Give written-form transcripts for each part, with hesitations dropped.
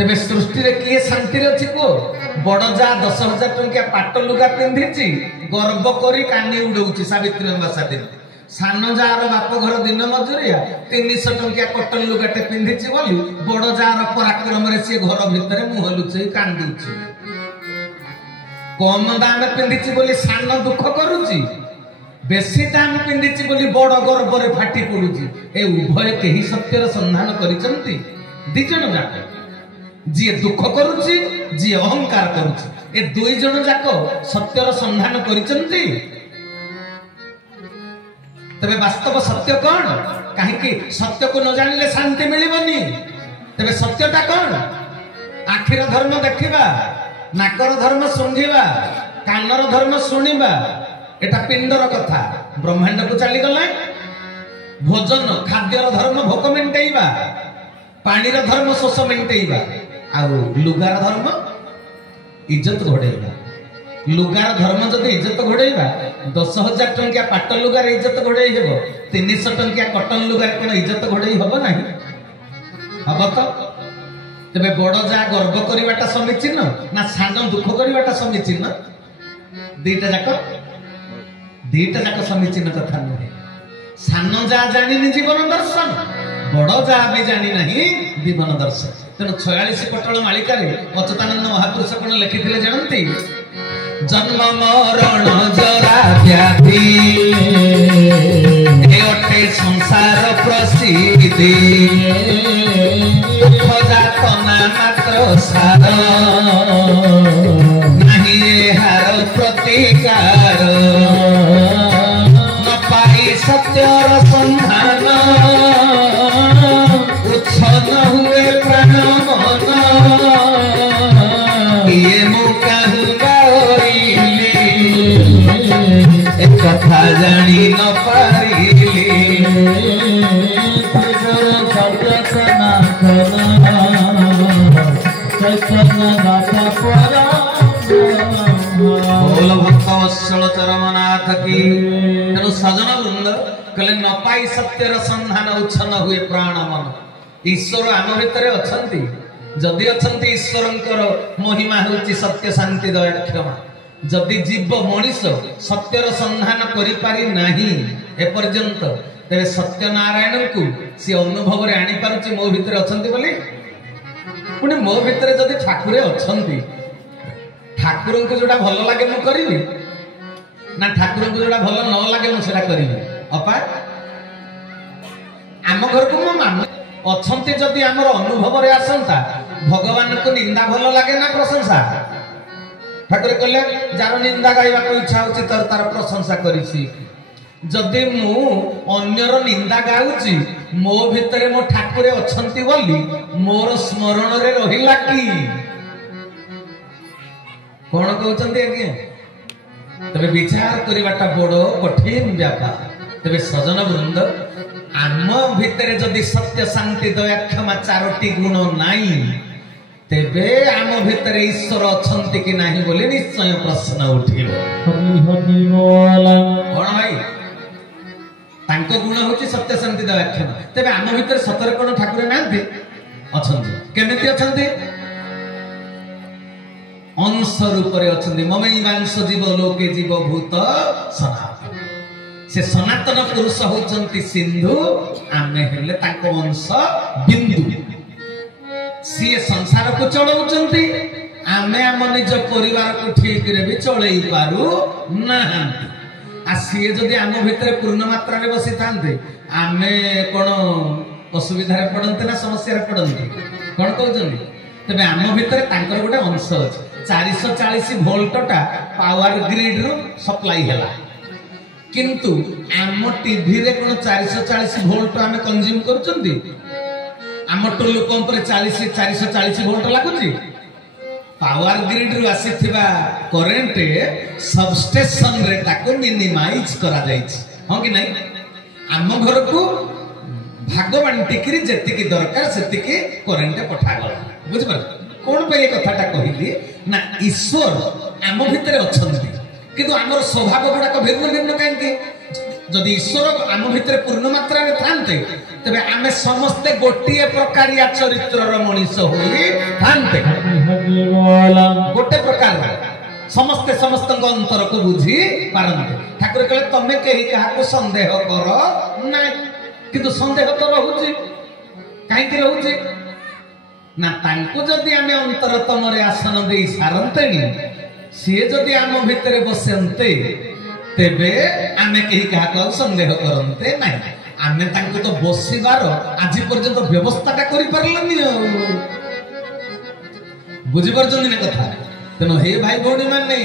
तेरे सृष्टि रे किए शांति अच्छी को बड़ जा 10,000 टंकिया पाट लुगा पिंधि गर्व करी कानी उड़ौची सावित्री अमावास्या दिन सान जार बाप घर दिन मजुरिया 300 टंकिया कटन लुगाटे पिंधि बोली बड़ जार पराक्रम रे सी घर भितर मुह लुचई कांदुची कम दाम पिंधि बोली सान दुख करुची बेसी दाम पिंधि बोली बड़ गर्व रे फाटी पड़ुची ए उभय केही सत्यर संधान करिसंती दी जण जाक जी दुख करुची जी अहंकार करुची ए दुई जण जाक सत्यर संधान करिसंती तबे वास्तव सत्य कौन कहीं सत्य को न जानिले शांति मिलबनी तबे सत्यटा कौन आखिर धर्म देखिबा नाकर धर्म सुंघिबा कानर धर्म शुणिबा एटा पिंडर कथा ब्रह्मांड को चली गला भोजन खाद्यर धर्म भोक मेंटेइबा पानीर धर्म शोष मेंटेइबा आ लुगार धर्म इज्जत घोड़ेइबा लुगार धर्म जदि इज्जत घोड़ेइबा 10,000 टंकिया पाट लुगार इज्जत घोड़ेई हेबो 300 टंकिया कटन लुगार कोन इज्जत घोड़ेई हबो नाही हबो तो तबे बड़ जा गर्व करिवाटा समीचीन ना सान दुख करिवाटा समीचीन दीटा जाक समीचीन कथा नुहे सान जा जानिनी जीवन दर्शन बड़ जा भी जानी नहीं जीवन दर्शन तेणु 46 पटल मालिकार अच्युतानंद महापुरुष कौन लिखिथिले जानती जन्म मरण जरा व्याधि एटे संसार प्रसिद्धि दुख जातना मात्र सार नहीं हार प्रतिकार न पाई सत्यर संधान उच्छन हुए प्राण मन ये मुकाहुगा कथा जानी न पारिली बोल भक्त वत्सल चरमनाथ की तेणु सजन वृंद कहले न पाई सत्यर संधान उच्छन हुए प्राण मन ईश्वर आम भितर अछंती जदि अछंती ईश्वरंकर महिमा होची सत्य शांति दया क्षमा जदि जीव मनीष सत्यर संधान करि पारि नाही एपर्यंत तेरे सत्यनारायण को सी अनुभव रे आनी पारुची मो भितर अछंती बोली पुणे मो भितर जदि ठाकुरे अछंती ठाकुर को जोड़ा भल लागे मु करिवि ना ठाकुर को जोड़ा भल न लागे मु सेटा करिवि अपा आम घर को मो मामा अछंती जदि हमर अनुभव रे आसंता भगवान को निंदा भल लागे ना प्रशंसा ठाकुर कहले जार निंदा गाइबा को इच्छा होची तर तार प्रशंसा करिछि जदि मु अन्यर निंदा गाउची मो भितरे मो ठाकुरे अछंती बोली मोर स्मरण रे रहिला की कोन कहउचंती आगे तबे विचार करिवाटा बड़ो कठिन व्यापार तबे सजन वृंद आम भितरे जदि सत्य शांति दया क्षमा चारोटी गुण नाही तेबे आम भितर ईश्वर अछंती कि नाही बोले निश्चय प्रश्न उठिलो कोन भाई तांको गुण होची सत्य शांति दया क्षमा तेबे आम भितर सतर कोन ठाकुर नांती अछंती केमिति अछंती अंश रूप रे अछंती ममैवांश जीव लोके जीव भूत सनातन से सनातन पुरुष होचंती सिंधु आमे हेले तांको अंश बिंदु सी संसार को चलाउचंती आमे आम निज परिवार को ठीक रे भी चलई पारू नाहंती आ सी जदी आम भितर पूर्ण मात्रा रे बसी थांते आमे कोन असुविधा रे पडंते ना समस्या रे पडंते कोन कहउचंती तबे आम भितर तांकर गोटे अंश अछि 440 वोल्ट टा पावर ग्रिड रो सप्लाई हैला किंतु आम टीवी रे कोन 440 वोल्ट आमे कंज्यूम करचंती आम टोलू पंप रे 440 वोल्ट लागुची पावर ग्रिड रू आसीथिबा करंट सबस्टेशन रे ताको मिनिमाइज करा जाईछि हां कि नहीं आम घर को भागवान टिकरी जेतिकी दरकार सेतिकी करंट पठा गला बुझ पर कोन पे कथाटा कहिली ना ईश्वर आम भितर अछंती किंतु हमर स्वभाव गुडा को भिन्न भिन्न कांकी जदि ईश्वर आम भितर पूर्ण मात्रा रे थांते तबे आमे समस्ते गोटिए प्रकारिया चरित्रर मनीष होई थांते गोटे प्रकार समस्ते समस्त अंतर को बुझी पारंते ठाकुर कहले तमे केही काहाको संदेह कर ना किंतु संदेह तो रहउची काहे कि रहउची ना तांको जदि आमे अंतरतम रे आसन देई सारंतेनी सिए जदि आम भितर बसंते तेबे आमे केही काहाको संदेह करंते नाही आमे तांको तो बसिबार आज पर्यंत व्यवस्थाटा करि परलनी बुझी परजनी ने कथा तेनो हे भाई भौणी माने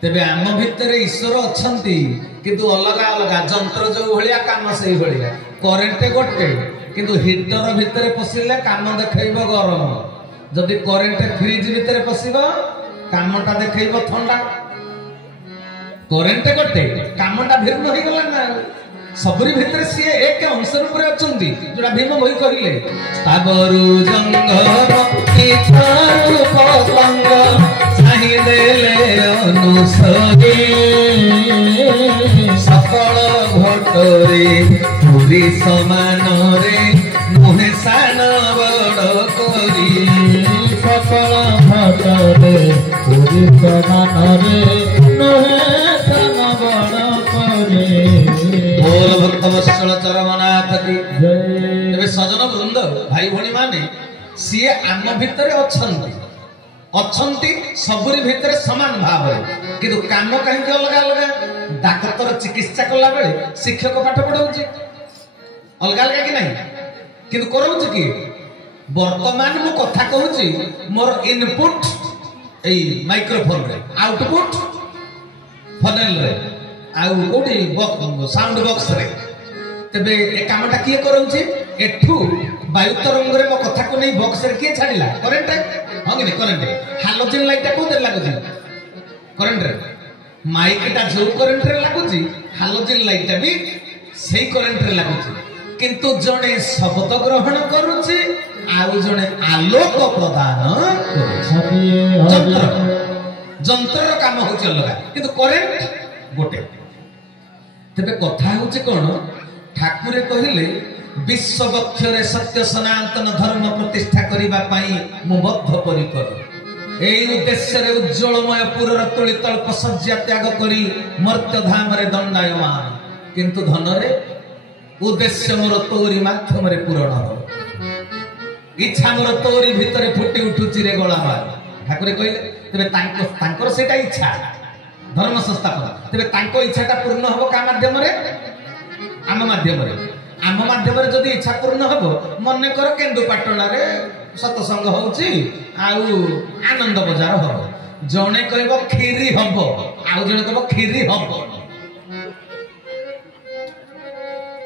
तेबे आम भितर ईश्वर अछंती किंतु अलगा अलगा जंत्र जो भलिया काम सही भलिया करेंट गोटे किंतु हीटर भितर पसिले काम देखैबो गरम जदि करेंट फ्रिज भितर पसिबो कामटा देखैबो ठंडा करेंट गोटे कामटा भिन्न होई गला ना सबरी भितर सी एक अंश रूप रे अछंती जोडा भीम भई कहिले सागरु जंगम इथारु पतंग चाहि देले अनुसरी सकल घटरे पुरी समान रे मुहे सान बड़ करी सकल घटरे पुरी समान रे मुहे सान बड़ करी बोल भक्त वत्सल चरमनाथ की जय सजन वृंद भाई भणी माने सीए आम भितर अछंती सबरी भितर समान भाव किंतु काम कहीं अलग अलग डाक्तर चिकित्सा कला बेले शिक्षक पाठ पढ़ाऊँ अलग अलग कि नहीं किंतु कराऊँ कि वर्तमान मु कथा कहूँ मोर इनपुट ए माइक्रोफोन रे आउटपुट फनेल रे आउ कोठी साउंड बॉक्स रे तबे ए कामटा किए कराऊँ एठू वायु तरंग रे मो कथा को नहीं बॉक्स रे किए छाडिला करेंट हां कि नहीं करेंट हालोजन लाइट को दे लागुची करेंट रे माइक टा जो करेंट रे लागुची हालोजन लाइट टा भी सही करेंट रे लागुची किंतु जणे शब्द ग्रहण करूची आउ जणे आलोक प्रदान करूची जंत्र रो काम होची अलगा किंतु करेंट गोटे तबे कथा होची कोन ठाकुरे कहिले विश्व बक्षरे सत्य सनातन धर्म प्रतिष्ठा करिबा पाई मु बद्ध परिकर एई उद्देश्य रे उज्जवलमय पुरर तोली तल्प सज्जा त्याग करी मर्त्य धाम रे दंडायमान किंतु धन रे उद्देश्य मोर तोरी माध्यम रे पूर्ण हो इच्छा मोर तोरी भितरे फुटी उठुची रे गला मार ठाकुरे कहिले तबे तांकर सेटा इच्छा धर्म संस्थापन तबे तांको इच्छाटा पूर्ण हो का माध्यम रे आम माध्यम रे जदि इच्छा पूर्ण हबो मन कर केंदु पाटणा रे सत्संग होउची आउ आनंद बजार हबो जणे कहबो खीरी हबो आउ जणे कहबो खीरी हबो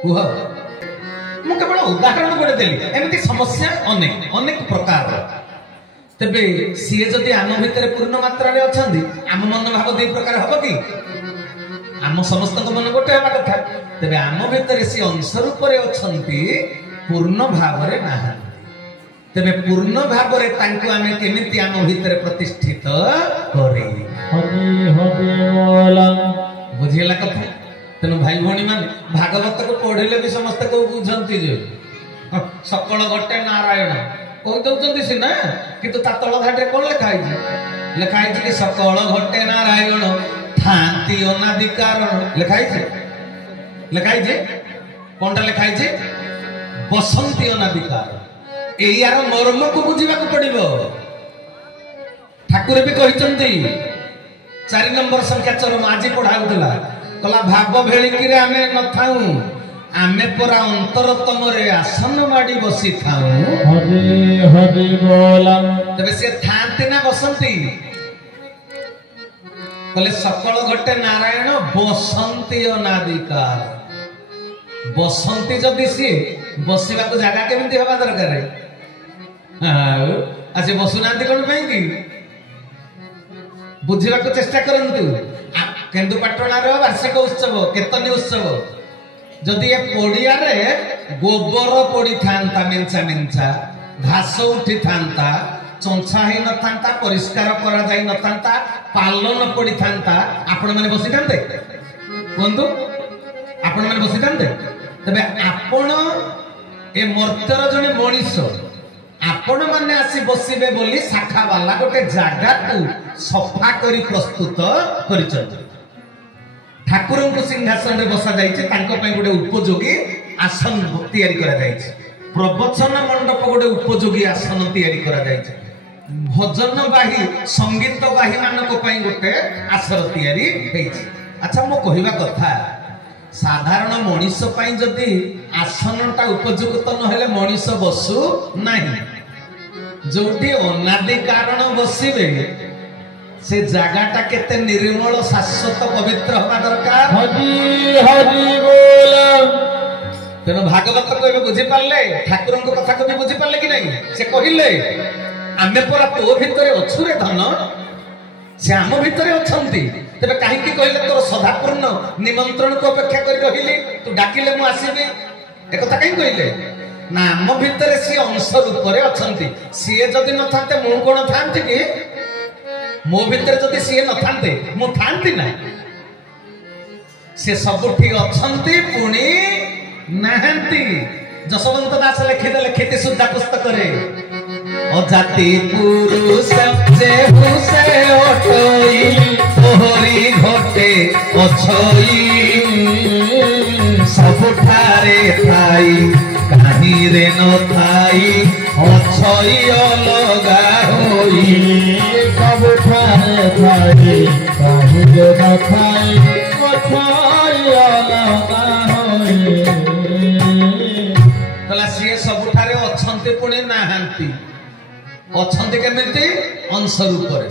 कुह मु केवल उदाहरण गोटे देली एमिति समस्या अनेक प्रकार तबे सीए जदि आम भितर पूर्ण मात्रा रे अछंदी आम मन भाव दे प्रकार हबो कि आम समस्त मन गोटे हवा कथा तेबे आम भितर सी अंश रूप रे अछंती पूर्ण भाव रे नाही तेबे पूर्ण भाव रे तांको आमे केमिति आम भितर प्रतिष्ठित करी हरि हरि बोला बुझिला कथा तेनु भाई भणी माने भागवत को पढिले भी समस्त को बुझंती जे सकल गोटे नारायण कहि दउचंती सिना किंतु ता तळ घाट रे कोन लेखा है कि सकल गोटे नारायण थांती अनादि कारण लिखाई जे कोनटा लिखाई जे बसंती अनादि कारण ए यार मर्म को बुझिबा को पड़िबो ठाकुर भी कहिचंती 4 नंबर संख्या चरम आज पढ़ाउतला कला भाव भेलिकी रे आमे न थाउ आमे परा अंतरतम रे आसन माडी बसी थाउ हरि हरि बोला तबे से थांती ना बसंती कले सकल घटे नारायण बसंती अनादिकार बसंती जदि सी बसिबा को जागा केमिति हबा दरकार आज बसुनांती कोन पई कि बुझिबा को चेष्टा करंतु केंदु पाटणा रो वार्षिक उत्सव केतनी उत्सव जदि ए पड़िया रे गोबर पड़ी थांता मिंचा घास उठी थांता चंछा ही न थांता परिष्कार करा जाई न थांता पालन पड़ी थांता आपण माने बसी थांते कोंतु आपण मैंने बसी था तबे आपण ए मर्त्यर जने मनीष आपण मैंने आसी बसबे बोली शाखा वाला गोटे जगह को सफा करी प्रस्तुत करिछन ठाकुर को सिंहासन रे बसा जाइछे तांको पय गोटे उपयोगी आसन तैयारी करा जाइछे प्रवचन मंडप गोटे उपयोगी आसन तैयारी करा जाइछे भजन बाही संगीत बाही मानक पय गोटे आसन तैयारी हेइछे। अच्छा मो कहिबा कथा साधारण मनीष पय जदी आसनटा उपयुक्त न हेले मनीष बसु नाही जोटी अनादि कारण बसिबे से जगाटा केते निर्मल शाश्वत पवित्र होगा दरकार। हरि हरि बोल तेनो भागवत को बुझी पारले ठाकुर को कथा को भी बुझी पारले कि नहीं से कहिले आमे परा तो भितरे अछु रे धन से आम भितरे अछंती तबे काहे की कहिले तोर सदापूर्ण निमंत्रण को अपेक्षा कर रहिली तू डाकिले मु आसीबे ए कथा काहे कहिले ना आम भितरे सी अंश रूप रे अछंती सी जदी न थाते मु कोन थांती कि मो भितर जदी सी न थांते मु थांती ना से सब ठीक अछंती पुणी नाहंती जसवंत दास लिखिदेले खेती सुद्धा पुस्तक रे अजाति पुरुष जे हुसे ओटोई ओहरी घटे अछई सबठारे थाई काहि रे न थाई अछई अलगा होई सबठारे थाई काहि रे न थाई अछई अलगा होई कला सी सबठारे अछंती पुणी नाहंती अछंती केमिति अंश रूप रे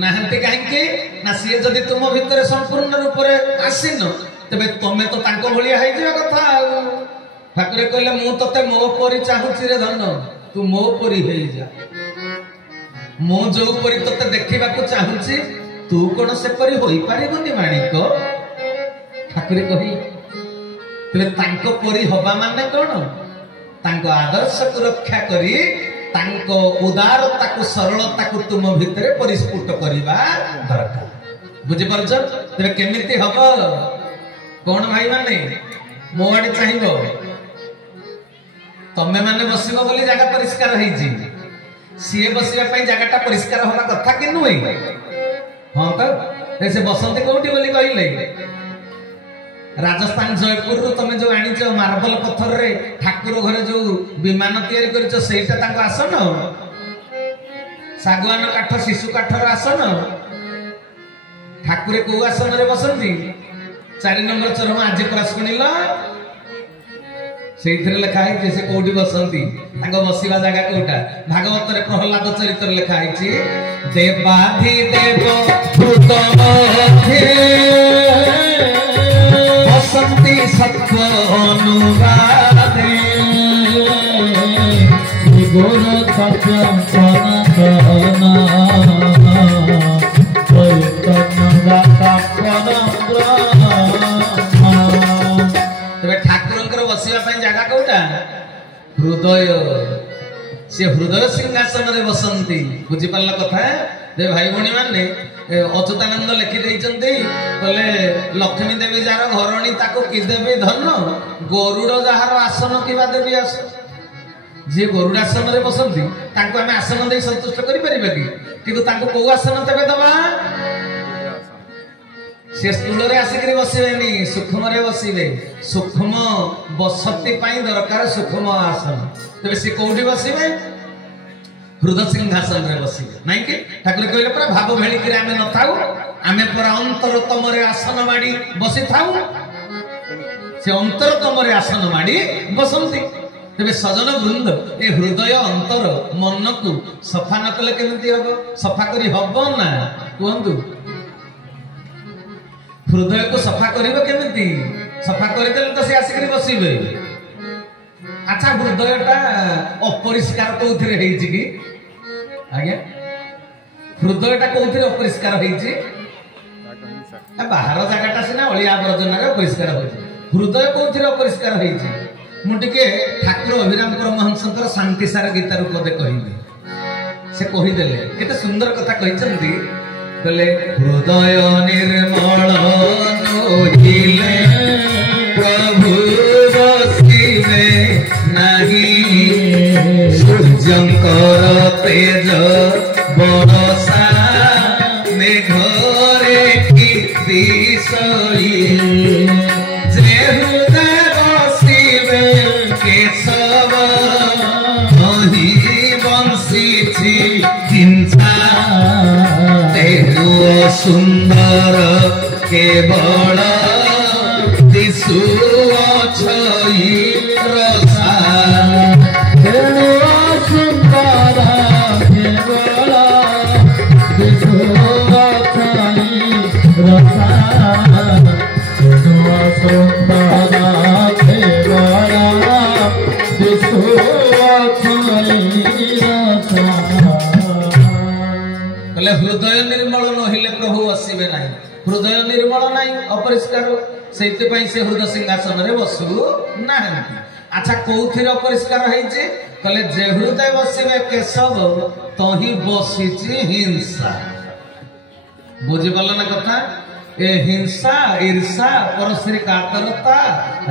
नाहंती काहेकि ना सी जदी तुम भितर संपूर्ण रूप रे आसीन तबे तमे तो तांको भलिया हेइ जिया कथा ठाकुर कहले मु तते मो परि चाहुची रे धन तू मो परि हेइ जा मो जो परि तते देखिबा को चाहुची तू कोन से परि होई पारिबनी माणिक ठाकुर कहि तबे तांको परि होबा माने कोन तांको आदर्श को रक्षा करी तांको उदारता को सरलता को तुम भितरे परिस्फुट करिबा दरकार बुझि परछ तबे केमिति हबो कोन भाई माने मोआडी चाहिबो तमे माने बसिबो बोली जगह परिष्कार हेइ जी सीए बसिबा पई जगहटा परिष्कार होना कथा कि नुई हां त से बसंती कोठी बोली कहिले राजस्थान जयपुर रो तमे जो आनिछ मार्बल पत्थर रे ठाकुर घरे जो विमान तयारी करिछ सेटा ताको आसन सागवान काठ शिशु काठर आसन ठाकुर को आसन रे बसंती 4 नंबर चरम आज पर सुनिला सेइथरे लिखा है से कोठी बसंती ताको बसिबा जागा कोठा भागवत रे प्रहलाद चरित्र लिखा है देवाधि देव भूतमधे बसंती सत्व अनुराधे गुरु सत्यम सनातना चैतन्य दाता परम तबे ठाकुरंकर बसिबा पई जागा कोठा हृदय से हृदय सिंहासन रे बसंती बुझी पारला कथा दे भाई भणी माने अच्युतानंद लिखि देइचंती कहले लक्ष्मी देवी जार घरणी ताको कि देवी धन गरुड़ जार आसन किबा देवी आसन जे गरुड़ आसन रे बसंती ताको हमें आसन दे संतुष्ट करि परिबा किंतु ताको को आसन तबे दबा से स्थूल रे आसिकरी बसिबेनी सूक्ष्म रे बसिबे सूक्ष्म बसती पाई दरकार सूक्ष्म आसन तबे से कोठी बसिबे हृदय सिंहासन रे बसिबे नाही कि ठाकुर कहले पर भाव भेली कि आमे न थाउ आमे पर अंतरतम रे आसन माडी बसि थाउ से अंतरतम रे आसन माडी बसंती तबे सजन वृंद ए हृदय अंतर मन को सफा न कले केमिति हबो सफा करी हबो ना कहंतु हृदय को सफा करिबो केमिति सफा करि देले तो से आसिकरी बसिबे। अच्छा हृदयटा अपरिष्कार कोउथरे हेइछि कि आज्ञा हृदयटा कोउथरे अपरिष्कार हेइछि बाहर जगहटा सिना अलिया आवर्जन रे अपरिष्कार होइछि हृदय कोउथरे अपरिष्कार हेइछि मु टिके ठाकुर अभिराम परमहंसकर शांति सार गीता रूप दे कहिबे से कहि देले केते सुंदर कथा कहिचंती कहले हृदय निर्मल नोहिले ସୂର୍ଯ୍ୟଙ୍କର ତେଜ ବରଷା ମେଘରେ କୀର୍ତ୍ତି ସଇ ଯେ ହୃଦୟ ବସିବେ କେଶବ କହି ବଂଶିଛି ହିଂସା ତେଣୁ ସୁନ୍ଦର କେବଳ ଦିଶୁଅଛଇ ରସା ତେଣୁ ସୁନ୍ଦର କେବଳ ଦିଶୁଅଛଇ ରସା ତେଣୁ ସୁନ୍ଦର କେବଳ ଦିଶୁଅଛଇ ରସା। କହିଲେ ହୃଦୟ ନିର୍ମଳ ନହେଲେ ପ୍ରଭୁ ଆସିବେ ନାହିଁ। ହୃଦୟ ନିର୍ମଳ ନାହିଁ, ଅପରିଷ୍କାର, ସେଇଥିପାଇଁ ସେ ହୃଦୟ ସିଂହାସନରେ ବସୁ ନାହାନ୍ତି। ଆଚ୍ଛା, କୋଉଥିରେ ଅପରିଷ୍କାର ହେଇଛି? କହିଲେ ଯେ ହୃଦୟ ବସିବେ କେଶବ ତହିଁ ବସିଛି ହିଂସା। ବୁଝିପାରିଲ ନା କଥା? ଏ ହିଂସା, ଈର୍ଷା, ପରଶ୍ରୀ କାତରତା,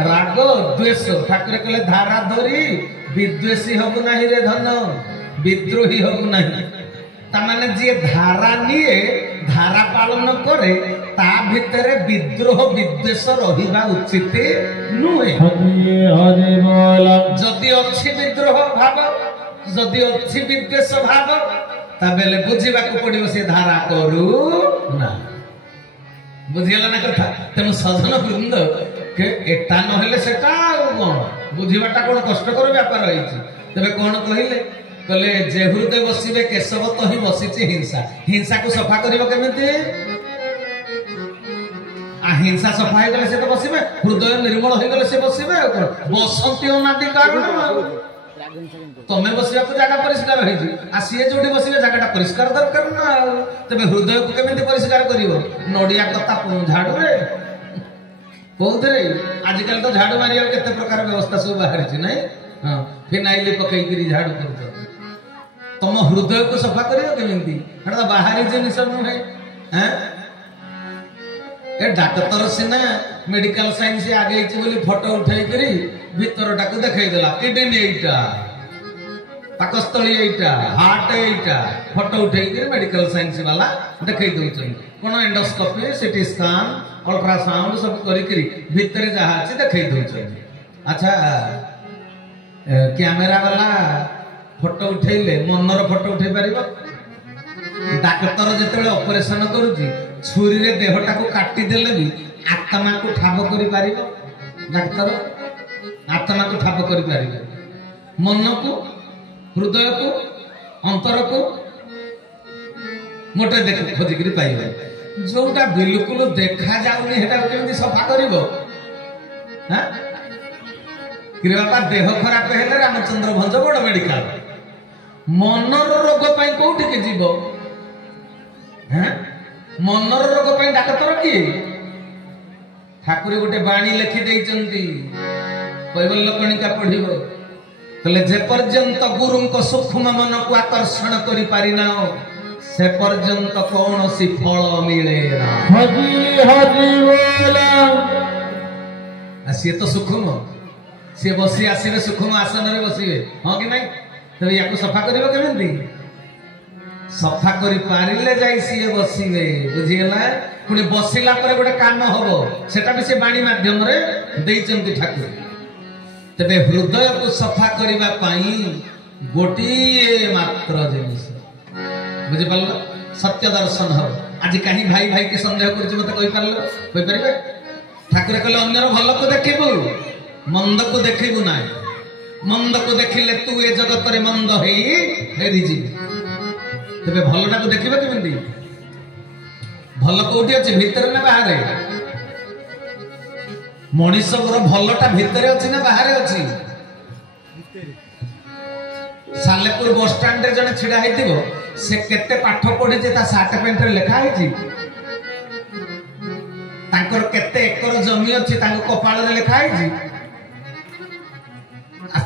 ରାଗ, ଦ୍ୱେଷ। ଠାକୁର କହିଲେ ଧାରା ଧରି ବିଦ୍ୱେଷୀ ହବୁ ନାହିଁ ରେ ଧନ, ବିଦ୍ରୋହୀ ହବୁ ନାହିଁ। ତାମାନେ ଯିଏ ଧାରା ନିଏ, ଧାରା ପାଳନ କରେ, ତା ଭିତରେ ବିଦ୍ରୋହ ବିଦ୍ୱେଷ ରହିବା ଉଚିତ ନୁହେଁ। ଯଦି ଅଛି ବିଦ୍ରୋହ ଭାବ, ଯଦି ଅଛି ବିଦ୍ୱେଷ ଭାବ, ତାହେଲେ ବୁଝିବାକୁ ପଡିବ ସେ ଧାରା କରୁ ନା। ବୁଝିଗଲା ନା କଥା? ତେଣୁ ସଜନ ବୃନ୍ଦ ଏଟା ନହେଲେ ସେଟା ଆଉ କଣ, ବୁଝିବାଟା କଣ କଷ୍ଟକର ବ୍ୟାପାର ହେଇଛି। ତେବେ କଣ କହିଲେ? କହିଲେ ଯେ ହୃଦୟ ବସିବେ କେଶବ ତ ହିଁ ବସିଛି ହିଂସା। ହିଂସାକୁ ସଫା କରିବ କେମିତି? ହିଂସା ସଫା ହେଇଗଲେ ସେ ତ ବସିବେ, ହୃଦୟ ନିର୍ମଳ ହେଇଗଲେ ସେ ବସିବେ। ଆଉ କଣ ବସନ୍ତି ଅନାଦି କାରଣ। ତମେ ବସିବାକୁ ଜାଗା ପରିଷ୍କାର ହେଇଛି, ଆଉ ସିଏ ଯୋଉଠି ବସିବେ ଜାଗାଟା ପରିଷ୍କାର ଦରକାର ନା। ଆଉ ତେବେ ହୃଦୟକୁ କେମିତି ପରିଷ୍କାର କରିବ? ନଡିଆ କତା ଝାଡୁରେ, କୋଉଥିରେ? ଆଜିକାଲି ତ ଝାଡୁ ମାରିବାକୁ କେତେ ପ୍ରକାର ବ୍ୟବସ୍ଥା ସବୁ ବାହାରିଛି, ନାଇଁ? ହଁ, ଫିନାଇଲ ପକେଇକିରି ଝାଡୁ କରୁଛନ୍ତି। ତମ ହୃଦୟକୁ ସଫା କରିବ କେମିତି? ସେଟା ତ ବାହାରି ଜିନିଷ ନୁହେଁ। ଏ ଡାକ୍ତର ସିନା ମେଡିକାଲ ସାଇନ୍ସ ଆଗେଇଛି ବୋଲି ଫଟୋ ଉଠେଇକିରି ଭିତରଟାକୁ ଦେଖେଇଦେଲା, କିଡନୀ ଏଇଟା, ପାକସ୍ଥଳୀ ଏଇଟା, ହାର୍ଟ ଏଇଟା, ଫଟୋ ଉଠେଇକିରି ମେଡିକାଲ ସାଇନ୍ସ ବାଲା ଦେଖେଇ ଦଉଛନ୍ତି। କଣ ଏଣ୍ଡୋସ୍କୋପି, ସିଟି ସ୍କାନ, ଅଲ୍ଟ୍ରାସାଉଣ୍ଡ ସବୁ କରିକିରି ଭିତରେ ଯାହା ଅଛି ଦେଖେଇ ଦଉଛନ୍ତି। ଆଚ୍ଛା, କ୍ୟାମେରା ବାଲା ଫଟୋ ଉଠେଇଲେ ମନର ଫଟୋ ଉଠେଇ ପାରିବ? ଡାକ୍ତର ଯେତେବେଳେ ଅପରେସନ କରୁଛି, ଛୁରୀରେ ଦେହଟାକୁ କାଟିଦେଲେ ବି ଆତ୍ମାକୁ ଠାବ କରିପାରିବ? ଡାକ୍ତର ଆତ୍ମାକୁ ଠାବ କରିପାରିବ? ମନକୁ, ହୃଦୟକୁ, ଅନ୍ତରକୁ ମୋଟେ ଦେଖ ଖୋଜିକିରି ପାଇବ। ଯୋଉଟା ବିଲକୁଲ ଦେଖାଯାଉନି ସେଟା କେମିତି ସଫା କରିବ? ବାପା ଦେହ ଖରାପ ହେଲେ ରାମଚନ୍ଦ୍ର ଭଞ୍ଜ ବଡ ମେଡିକାଲ। ମନର ରୋଗ ପାଇଁ କୋଉଠିକି ଯିବ? ମନର ରୋଗ ପାଇଁ ଡାକ୍ତର କିଏ? ଠାକୁର ଗୋଟେ ବାଣୀ ଲେଖି ଦେଇଛନ୍ତି, କୈବଲ୍ୟ କଣିକା ପଢିବ। କହିଲେ ଯେ ପର୍ଯ୍ୟନ୍ତ ଗୁରୁଙ୍କ ସୂକ୍ଷ୍ମ ମନକୁ ଆକର୍ଷଣ କରିପାରିନାହ, ସେ ପର୍ଯ୍ୟନ୍ତ କୌଣସି ଫଳ ମିଳେ ନା। ସିଏ ତ ସୂକ୍ଷ୍ମ, ସିଏ ବସି ଆସିବେ ସୂକ୍ଷ୍ମ ଆସନରେ ବସିବେ, ହଁ କି ନାଇଁ? ତେବେ ୟାକୁ ସଫା କରିବ କେମିତି? ସଫା କରି ପାରିଲେ ଯାଇ ସିଏ ବସିବେ। ବୁଝିଗଲା? ପୁଣି ବସିଲା ପରେ ଗୋଟେ କାମ ହବ, ସେଟା ବି ସେ ବାଣୀ ମାଧ୍ୟମରେ ଦେଇଛନ୍ତି ଠାକୁର। ତେବେ ହୃଦୟକୁ ସଫା କରିବା ପାଇଁ ଗୋଟିଏ ମାତ୍ର ଜିନିଷ, ବୁଝିପାରିଲ? ସତ୍ୟ ଦର୍ଶନ ହବ। ଆଜି କାହିଁ ଭାଇ ଭାଇ କି ସନ୍ଦେହ କରୁଛି ମତେ କହିପାରିବେ? ଠାକୁର କହିଲେ ଅନ୍ୟର ଭଲକୁ ଦେଖିବୁ, ମନ୍ଦକୁ ଦେଖିବୁ ନାହିଁ। ମନ୍ଦକୁ ଦେଖିଲେ ତୁ ଏ ଜଗତରେ ମନ୍ଦ ହେଇ ଫେରିଯିବୁ। ତେବେ ଭଲଟାକୁ ଦେଖିବ କେମିତି? ଭଲ କୋଉଠି ଅଛି, ଭିତରେ ନା ବାହାରେ? ମଣିଷର ଭଲଟା ଭିତରେ ଅଛି ନା ବାହାରେ ଅଛି? ସାଲେପୁର ବସଷ୍ଟାଣ୍ଡରେ ଜଣେ ଛିଡା ହେଇଥିବ, ସେ କେତେ ପାଠ ପଢିଛି ତା ସାର୍ଟ ପ୍ୟାଣ୍ଟରେ ଲେଖା ହେଇଛି। ତାଙ୍କର କେତେ ଏକର ଜମି ଅଛି ତାଙ୍କ କପାଳରେ ଲେଖା ହେଇଛି।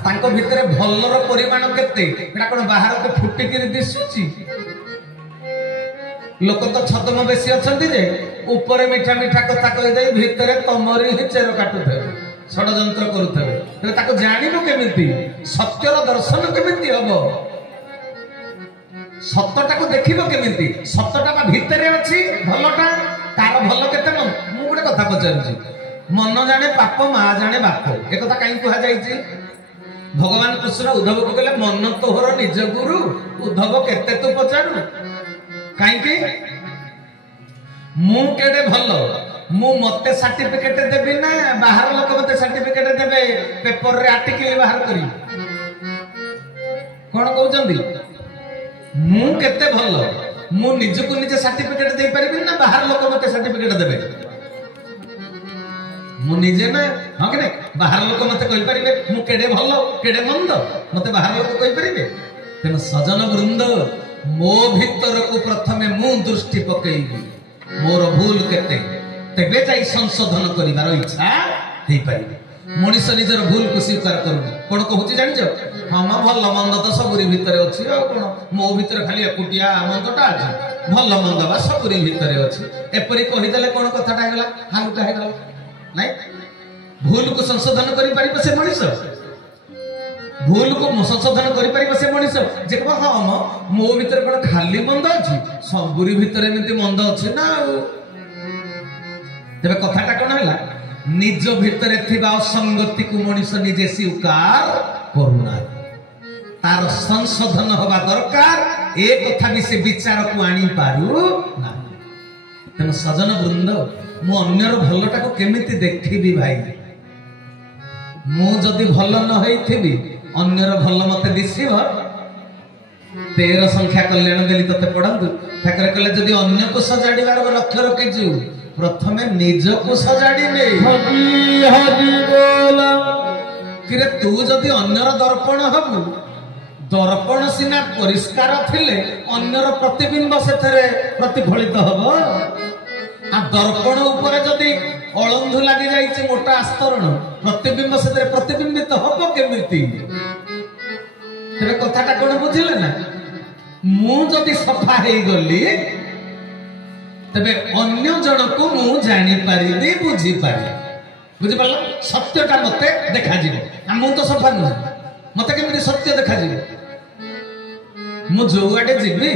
ତାଙ୍କ ଭିତରେ ଭଲର ପରିମାଣ କେତେ, ଏଟା କଣ ବାହାରକୁ ଫୁଟିକିରି ଦିଶୁଛି? ଲୋକ ତ ଛଦମ ବେଶୀ ଅଛନ୍ତି ଯେ ଉପରେ ମିଠା ମିଠା କଥା କହିଦେଇ ଭିତରେ ତମରି ହିଁ ଚେର କାଟୁଥିବେ, ଷଡଯନ୍ତ୍ର କରୁଥିବେ। ତେବେ ତାକୁ ଜାଣିବୁ କେମିତି? ସତ୍ୟର ଦର୍ଶନ କେମିତି ହବ? ସତଟାକୁ ଦେଖିବ କେମିତି? ସତଟା ବା ଭିତରେ ଅଛି, ଭଲଟା। ତାର ଭଲ କେତେ? ମୁଁ ଗୋଟେ କଥା ପଚାରୁଛି, ମନ ଜାଣେ ପାପ, ମା ଜାଣେ ବାପ, ଏ କଥା କାହିଁକି କୁହାଯାଇଛି? ଭଗବାନ କୃଷ୍ଣ ଉଦ୍ଧବକୁ କହିଲେ ମନ ତୋହର ନିଜ ଗୁରୁ, ଉଦ୍ଧବ କେତେ ତୁ ପଚାରୁ। କାହିଁକି? ମୁଁ କେଡେ ଭଲ, ମୁଁ ମତେ ସାର୍ଟିଫିକେଟ ଦେବି ନା ବାହାର ଲୋକ ମତେ ସାର୍ଟିଫିକେଟ ଦେବେ ପେପରରେ ଆର୍ଟିକଲ ବାହାର କରି? କଣ କହୁଛନ୍ତି? ମୁଁ କେତେ ଭଲ, ମୁଁ ନିଜକୁ ନିଜେ ସାର୍ଟିଫିକେଟ ଦେଇପାରିବି ନା ବାହାର ଲୋକ ମତେ ସାର୍ଟିଫିକେଟ ଦେବେ? ମୁଁ ନିଜେ ନା, ହଁ କି ନାଇଁ? ବାହାର ଲୋକ ମତେ କହିପାରିବେ ମୁଁ କେଡେ ଭଲ କେଡେ ମନ୍ଦ, ମତେ ବାହାର ଲୋକ କହିପାରିବେ? ତେଣୁ ସଜନ ବୃନ୍ଦ, ମୋ ଭିତରକୁ ପ୍ରଥମେ ମୁଁ ଦୃଷ୍ଟି ପକେଇବି, ମୋର ଭୁଲ କେତେ, ତେବେ ଯାଇ ସଂଶୋଧନ କରିବାର ଇଚ୍ଛା ହେଇପାରିବ। ମଣିଷ ନିଜର ଭୁଲକୁ ସ୍ୱୀକାର କରୁନି। କଣ କହୁଛି ଜାଣିଛ? ହଁ ମ ଭଲ ମନ୍ଦ ତ ସବୁରି ଭିତରେ ଅଛି, ଆଉ କଣ ମୋ ଭିତରେ ଖାଲି ଏକୁଟିଆ ମନ୍ଦଟା ଅଛି? ଭଲ ମନ୍ଦ ବା ସବୁରି ଭିତରେ ଅଛି। ଏପରି କହିଦେଲେ କଣ କଥାଟା ହେଇଗଲା, ହାଲୁକା ହେଇଗଲା? ନାଇଁ, ଭୁଲକୁ ସଂଶୋଧନ କରିପାରିବ ସେ ମଣିଷ, ଭୁଲକୁ ସଂଶୋଧନ କରିପାରିବ ସେ ମଣିଷ ଯେ କହିବ ହଁ ମ ମୋ ଭିତରେ କଣ ଖାଲି ମନ୍ଦ ଅଛି, ସବୁରି ଭିତରେ ଏମିତି ମନ୍ଦ ଅଛି ନା। ଆଉ ତେବେ କଥାଟା କଣ ହେଲା? ନିଜ ଭିତରେ ଥିବା ଅସଙ୍ଗତିକୁ ମଣିଷ ନିଜେ ସ୍ୱୀକାର କରୁନାହାନ୍ତି, ତାର ସଂଶୋଧନ ହବା ଦରକାର। ଏ କଥା ବି ସେ ବିଚାରକୁ ଆଣିପାରୁ ନାହିଁ। ତେଣୁ ସଜନ ବୃନ୍ଦ, ମୁଁ ଅନ୍ୟର ଭଲଟାକୁ କେମିତି ଦେଖିବି ଭାଇ? ମୁଁ ଯଦି ଭଲ ନ ହେଇଥିବି, ଅନ୍ୟର ଭଲ ମତେ ଦିଶିବ? 13 ସଂଖ୍ୟା କଲ୍ୟାଣ ଦେଲି ତତେ ପଢନ୍ତୁ। ଠାକୁର କହିଲେ ଯଦି ଅନ୍ୟକୁ ସଜାଡ଼ିବାର ଲକ୍ଷ୍ୟ ରଖିଛୁ, ପ୍ରଥମେ ନିଜକୁ ସଜାଡ଼ି ନେ। କିରେ ତୁ ଯଦି ଅନ୍ୟର ଦର୍ପଣ ହବୁ, ଦର୍ପଣ ସିନା ପରିଷ୍କାର ଥିଲେ ଅନ୍ୟର ପ୍ରତିବିମ୍ବ ସେଥିରେ ପ୍ରତିଫଳିତ ହବ। ଆଉ ଦର୍ପଣ ଉପରେ ଯଦି ଅଳନ୍ଧୁ ଲାଗି ଯାଇଛି ମୋଟା ଆସ୍ତରଣ, ପ୍ରତିବିମ୍ବ ସେଥିରେ ପ୍ରତିବିମ୍ବିତ ହବ କେମିତି? ତେବେ କଥାଟା କଣ ବୁଝିଲେ ନା? ମୁଁ ଯଦି ସଫା ହେଇଗଲି, ତେବେ ଅନ୍ୟ ଜଣକୁ ମୁଁ ଜାଣିପାରିବି, ବୁଝିପାରିବି। ବୁଝିପାରିଲ? ସତ୍ୟଟା ମତେ ଦେଖାଯିବ। ମୁଁ ତ ସଫା ନୁହେଁ, ମତେ କେମିତି ସତ୍ୟ ଦେଖାଯିବ? ମୁଁ ଯୋଉଆଡେ ଯିବି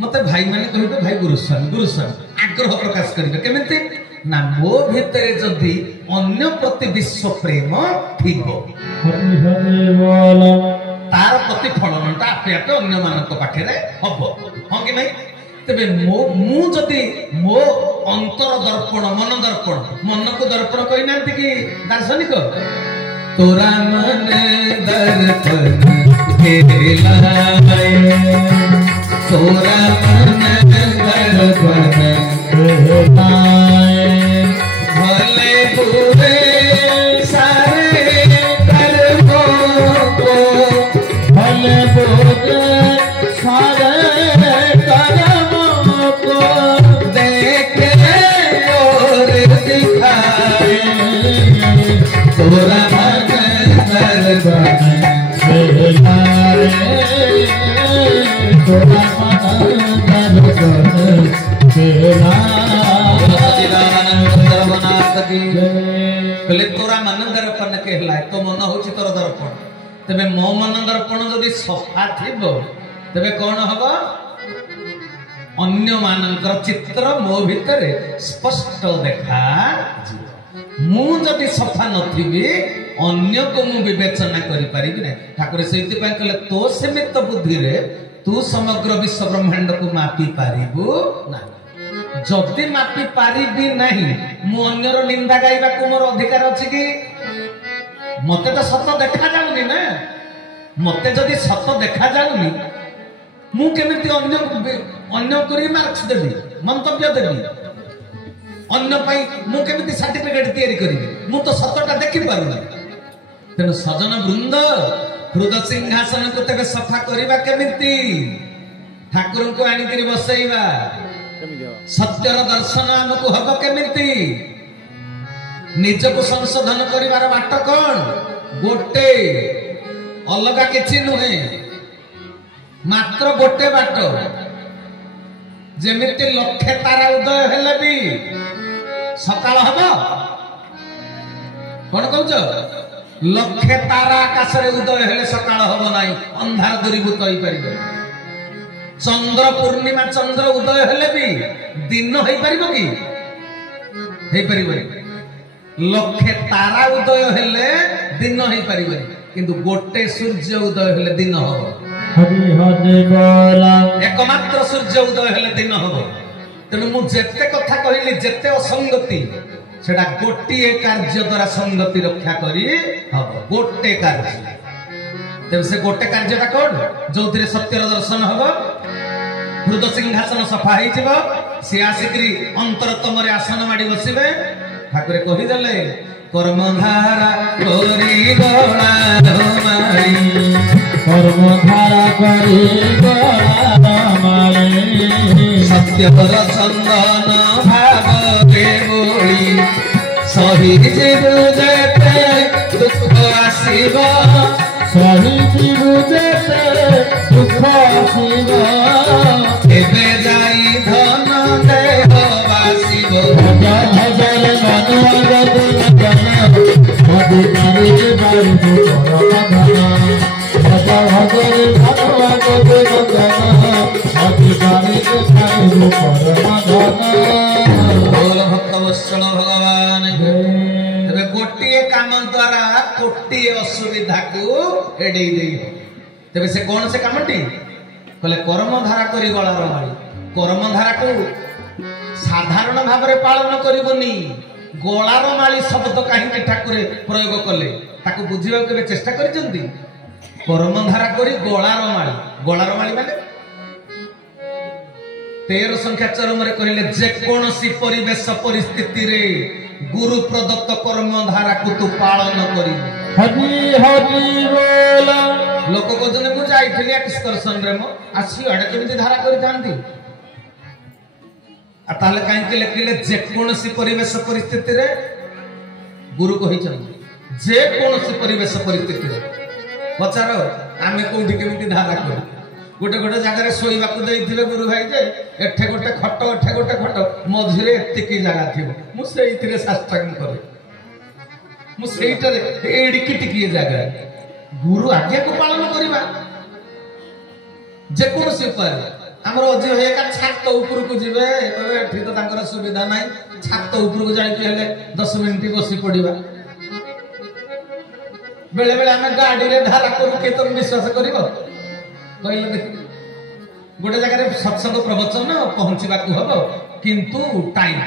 ମତେ ଭାଇ ମାନେ କହିବେ ଭାଇ ଗୁରୁସ୍ୱାମୀ ଗୁରୁସ୍ୱାମୀ, ଆଗ୍ରହ ପ୍ରକାଶ କରିବେ। କେମିତି ନା ମୋ ଭିତରେ ଯଦି ଅନ୍ୟ ପ୍ରତି ବିଶ୍ୱ ପ୍ରେମ ଥିବ, ତାର ପ୍ରତିଫଳନଟା ଆପେ ଆପେ ଅନ୍ୟମାନଙ୍କ ପାଖରେ ହବ, ହଁ କି ନାଇଁ? ତେବେ ମୁଁ ଯଦି ମୋ ଅନ୍ତର ଦର୍ପଣ, ମନ ଦର୍ପଣ, ମନକୁ ଦର୍ପଣ କହିନାହାନ୍ତି କି ଦାର୍ଶନିକ? ତୋରା ମନ ଦର୍ପଣ କେଲାଏ, ତୋରା ମନ ଦର୍ପଣ କେଲାଏ, ଭଲେ ବୁରେ ସାରେ कर्मों को, भले बुरे सारे तोरा मन दर्पण कहला, तो मन हूँ तोर दर्पण। तेबे मो मन दर्पण जदि सफा थिब, तेबे कौन हम? अन्य मानकर चित्र मो भितरे स्पष्ट देखा। मु जदि सफा नथिबी, अन्य को मु विवेचना करि परिबि नै। ठाकुर सेति पय कहले तो सीमित बुद्धि रे तू समग्र विश्व ब्रह्मांड को मापी पारिबु ना। जदि मापी पारिबि नाही, मु अन्यर निंदा गाइबा को मोर अधिकार अछि कि? मते तो सत देखा जाउनी ना। मते जदि सत देखा जाउनी, मु केमिति अन्य करी मार्क्स देबी, मंतव्य देबी? अन्य पाई मु केमिति सर्टिफिकेट तैयारी करिबि? मु तो सतटा देखि पारुना। तेनु सजन वृंद, हृदय सिंहासन को तेबे सफा करिबा केमिति? ठाकुर को आनी करी बसैबा। सत्यर दर्शन हमको हब केमिति? निजको संशोधन करिवार बाट कोन? गोटे, अलगा किछि नुहे, मात्र गोटे बाट। जेमिति लक्षे तारा उदय हेले भी सकाळ हब। कोन कहउछ? लक्षे तारा आकाश रे उदय हेले सकाळ हब नाही, अंधार दूरीभूत होई परिबो। चंद्र पूर्णिमा चंद्र उदय हेले भी दिन हो पारिबो कि हे परिबो लक्षे तारा उदय हेले दिन हो पारिबो किंतु गोटे सूर्य उदय हेले दिन हो हरि हरि बोला एकमात्र सूर्य उदय हेले दिन हो तेणु मु जेते कथा कहली जेते असंगति सेटा गोटे कार्य द्वारा संगति रक्षा करी हबो गोटे कार्य तेबे से गोटे कार्यटा कोन जो सत्यर दर्शन हबो हृदय सिंहासन सफा हो सी आसिकी अंतरतम आसन माड़ी बसबे ठाकुर कहीदेले कर्मधारा करी कर्मधारा करी सत्यकर चंदन भाव बोली सही जीव जेते दुख आसीब सही जीव जेते दुख आसीब एबे जाई धन देह बासीब हजार मानव भगवान गोटे काम द्वारा कोटी असुविधा को एडे तेरे से कौन से कामटी कहले कर्मधारा करी गलार माली कर्मधारा को साधारण भाव में पालन करबनी गलार माली शब्द कहीं ठाकुर प्रयोग कले ताको बुझिबा केबे चेष्टा करजंती कर्मधारा करी गलार माली माने 13 संख्या चरम रे कहले जे कोनसी परिवेश परिस्थिति रे गुरु प्रदत्त कर्मधारा को तू पालन करी हरि हरि बोला लोक को जने को जाइथिली एक्सकर्शन रे मो आसी अडे केमिति धारा करि थांती आ ताले काई के लेखिले जे कोनसी परिवेश परिस्थिति रे गुरु कहि छन जे कोनसी परिवेश परिस्थिति रे पचारो आमे कोठी केमिति धारा करी गोटे गोटे जगह शोवा को देइथिले गुरु भाई जे एठे गोटे खट मझिरे एतिकी जगह थिबो मु सेइथिरे साष्टांग करे मु सेइटरे एडिकी टिकी जगह गुरु आज्ञा को पालन करिबा जे कोन से पर हमर अजी हे का छात ऊपर को जिवे कहबे एठी तो तांकर सुविधा नाही छात ऊपर को जाई के हेले 10 मिनिट बसी पड़िबा बेले बेले हम गाड़ी रे धारा करू के तुम विश्वास करिवो कहले गोटे जगह सत्संग प्रवचन पहुंचवा हम किंतु टाइम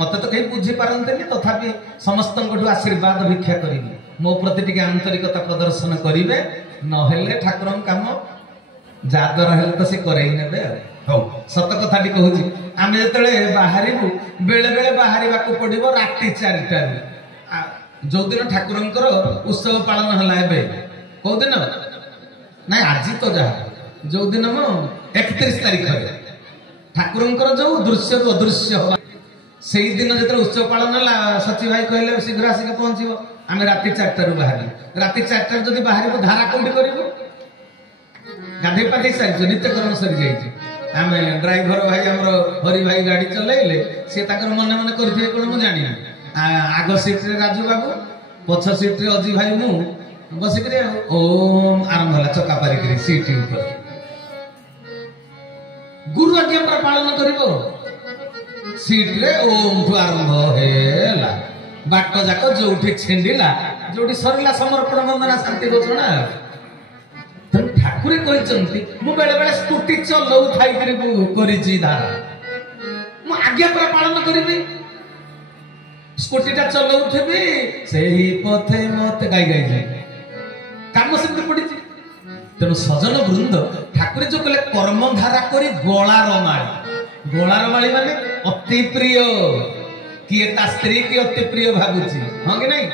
मत तो कहीं बुझी पारते तथापि समस्त आशीर्वाद भिक्षा करी मो प्रति टिके आंतरिकता प्रदर्शन करेंगे नहेले ठाकुर काम जद्वारा हेल्ले तो सी करे हौ सत कथा कहूँ आम जो बाहर बेले बेले बाहर पड़ो राति 4टा जो दिन ठाकुर उत्सव पालन है कौ दिन ना आज तो जहाँ जो दिन 31 तारीख ठाकुर जो दृश्य अदृश्य हवा से दिन जो उत्सव पालन है सची भाई कहले शीघ्र आसिक पहुंचो आम राति 4टा बाहर राति 4टा जब बाहर धारा कौटी कर गाधे पाधे सारी नित्यकरण सरी जाइए आम ड्राइवर भाई आम हरि भाई गाड़ी चलैले सी मन मन करें कौन मुझे जानी आग सीट्रे राजू बाबू पछ सीट्रे अजी भाई मु बसिक ओम आरंभ है चका पारिक सीट ऊपर गुरु आज्ञा पर पालन करिवो सीट रे ओम ठु आरंभ हेला बाट जाक जोठी छेंडिला जोठी सरला समर्पण वंदना शांति घोषणा तन ठाकुर कहिसंती मु बेले बेले स्कूटी चलौ थाई करिछि धारा मु आज्ञा पर पालन करिबी स्कूटीटा चलौथेबी सेही पथे मत गाई गाई जाए काम से पड़ी तेणु सजन वृंद ठाकुर जो कहले कर्मधारा करी गलार माली माने अति प्रिय किए ता स्त्री की अति प्रिय भागुची हाँ कि नहीं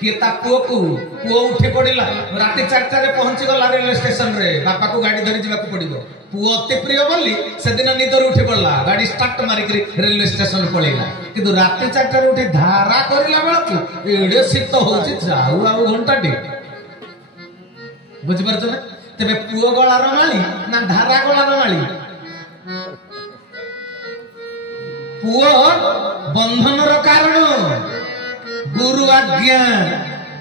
किए ता पुओ को पुओ उठी पड़िला राति 4टा रे पहुंची गला रेलवे स्टेशन रे बापा को गाड़ी धरी जाबा पड़िबो पुओ अति प्रिय बोली से दिन निदर उठी पड़ला गाड़ी स्टार्ट मारिक रेलवे स्टेशन पळेला किंतु राति 4टा रे उठी धारा करला बेलकु एडे शीत होची जाऊ आ घंटाटी बुझी पारछ ना तेबे पुओ गलार माली ना धारा गलार माली पुओ बंधनर कारण गुरु आज्ञा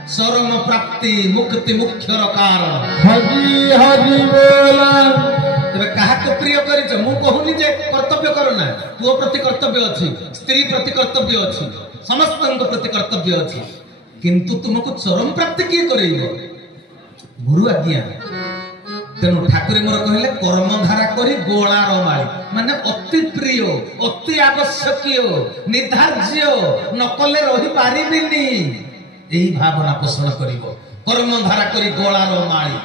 चरम प्राप्ति मुक्ति मुख्यर कारण हरि हरि बोला तेरे कहा को प्रिय करिछ मु कहूनी जे कर्तव्य करो ना पुओ प्रति कर्तव्य अछि स्त्री प्रति कर्तव्य अछि समस्त प्रति कर्तव्य अछि किंतु तुमको चरम प्राप्ति किए करैबो गुरु आज्ञा तेणु ठाकुर मोर कहले कर्मधारा करी गोलार माली माने अति प्रिय अति आवश्यकीय निर्धार्य नकले रही पारिबिनी एही भावना पोषण करिवो कर्मधारा करी गोलार माली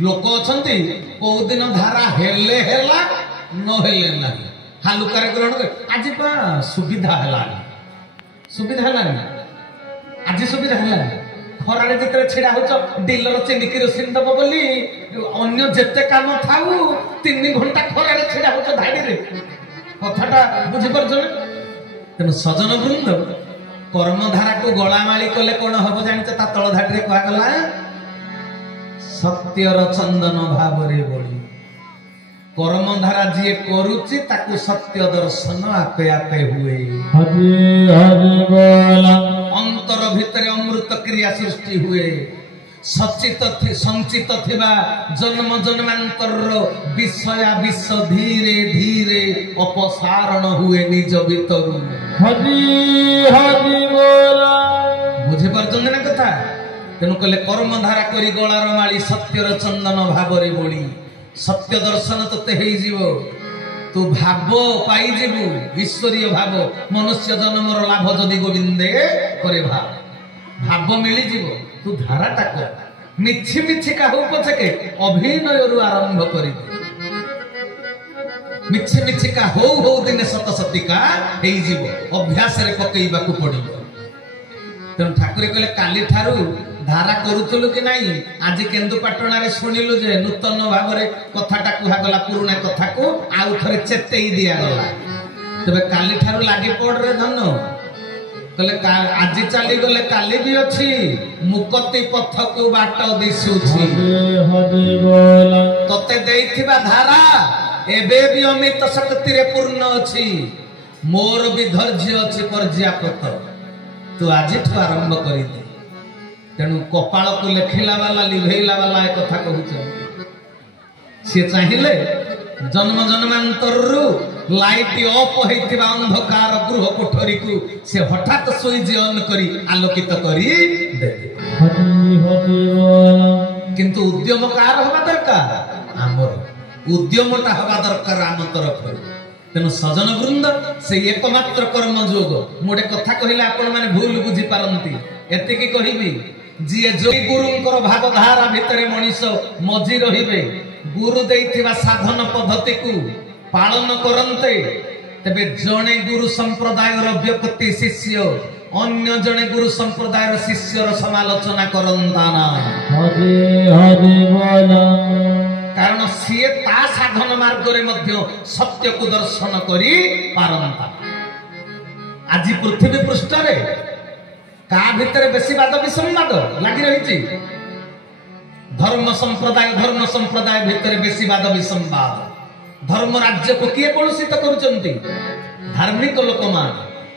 लोक अछंती को दिन धारा हेले हेला न हेले नाही हालुकार ग्रहण कर आज पा सुविधा हेला आज सुविधा हेला खरारे जिते छिड़ा हो डीलर चिनिकी रोषिन दब बोली अन्य जेते काम थाऊ 3 घंटा खरारे छिड़ा हो धाड़ी रे कथाटा बुझी परछ तेणु सजन वृंद कर्मधारा को गलामाली कले कौन हम जानते ता तल धाड़ी रे कहा गला सत्यर चंदन भाव रे बोली कर्मधारा जी करुची ताकू सत्य दर्शन आपे आपे हुए हरि हरि बोला अंतर भितर अमृत क्रिया सृष्टि हुए सचित संचित थिबा जन्म जन्मांतर विषया विश्व धीरे धीरे अपसारण हुए निज भीतर हरि हरि बोला बुझे परछन ना कथा तेणु कहले कर्मधारा करी गलार माली सत्यर चंदन भाव रे बोली सत्य दर्शन तते हेई जीवो तू भाव पाई जीवु ईश्वरीय भाव मनुष्य जन्मर लाभ जदि गोविंदे करे भाव मिली जीवो तू धारा टाक मिछि मिछि का हो पछके अभिनय रु आरंभ करी मिछि मिछि का हो दिने सत सतिका हेई जीवो अभ्यास रे पकेइबा को पड़िबो तेणु ठाकुर कहले काली ठारू धारा करूथलु कि नाही आज केन्दुपाटणा रे सुनिलु जे नूतन भाव रे कथाटा कुहा गला पुराना कथा को आउ थरे चेतेई दिया गला तबे काली ठारू लागि पड़ रे धन कहले आज चली गले काली भी अछि मुक्ति पथ को बाट दिसुछि हरि बोला तते देइथिबा धारा एबे भी अमित शक्ति रे पूर्ण अछि मोर भी धैर्य अछि पर्याप्त तू आज आरंभ करी दे तेणु कपाल को लेखिला वाला लिभेला वाला एक कथा कहूछ से चाहिए जन्म जन्मांतर लाइट ऑफ होइतिबा अंधकार गृह कोठरी को से हठात स्विच ऑन करी आलोकित करी दे हरि हरि बोला किंतु उद्यम कार हवा दरकार हमर उद्यमटा हवा दरकार आम तरफ तेणु सजन वृंद से एकमात्र कर्म जोग मोटे कथा कहले आपण माने भूल बुझी पारंती एतिकी कहिबी जी जो गुरुंकर भावधारा भितरे मनीष मझी रहिबे गुरु देइथिबा साधन पद्धति को पालन करन्ते तबे जणे गुरु संप्रदायर व्यक्ति शिष्य अन्य जणे गुरु संप्रदायर शिष्यर समालोचना करंता ना हरि हरि बोला कारण सी ता साधन मार्ग रे मध्य सत्य को दर्शन करी पारंता आज पृथ्वी पृष्ठ रे का भितर बेसी वाद विसंवाद लागि रहिछि धर्म संप्रदाय भितर बेसी वाद विसंवाद धर्म राज्य को किए कलुषित करूचंती धार्मिक लोक मान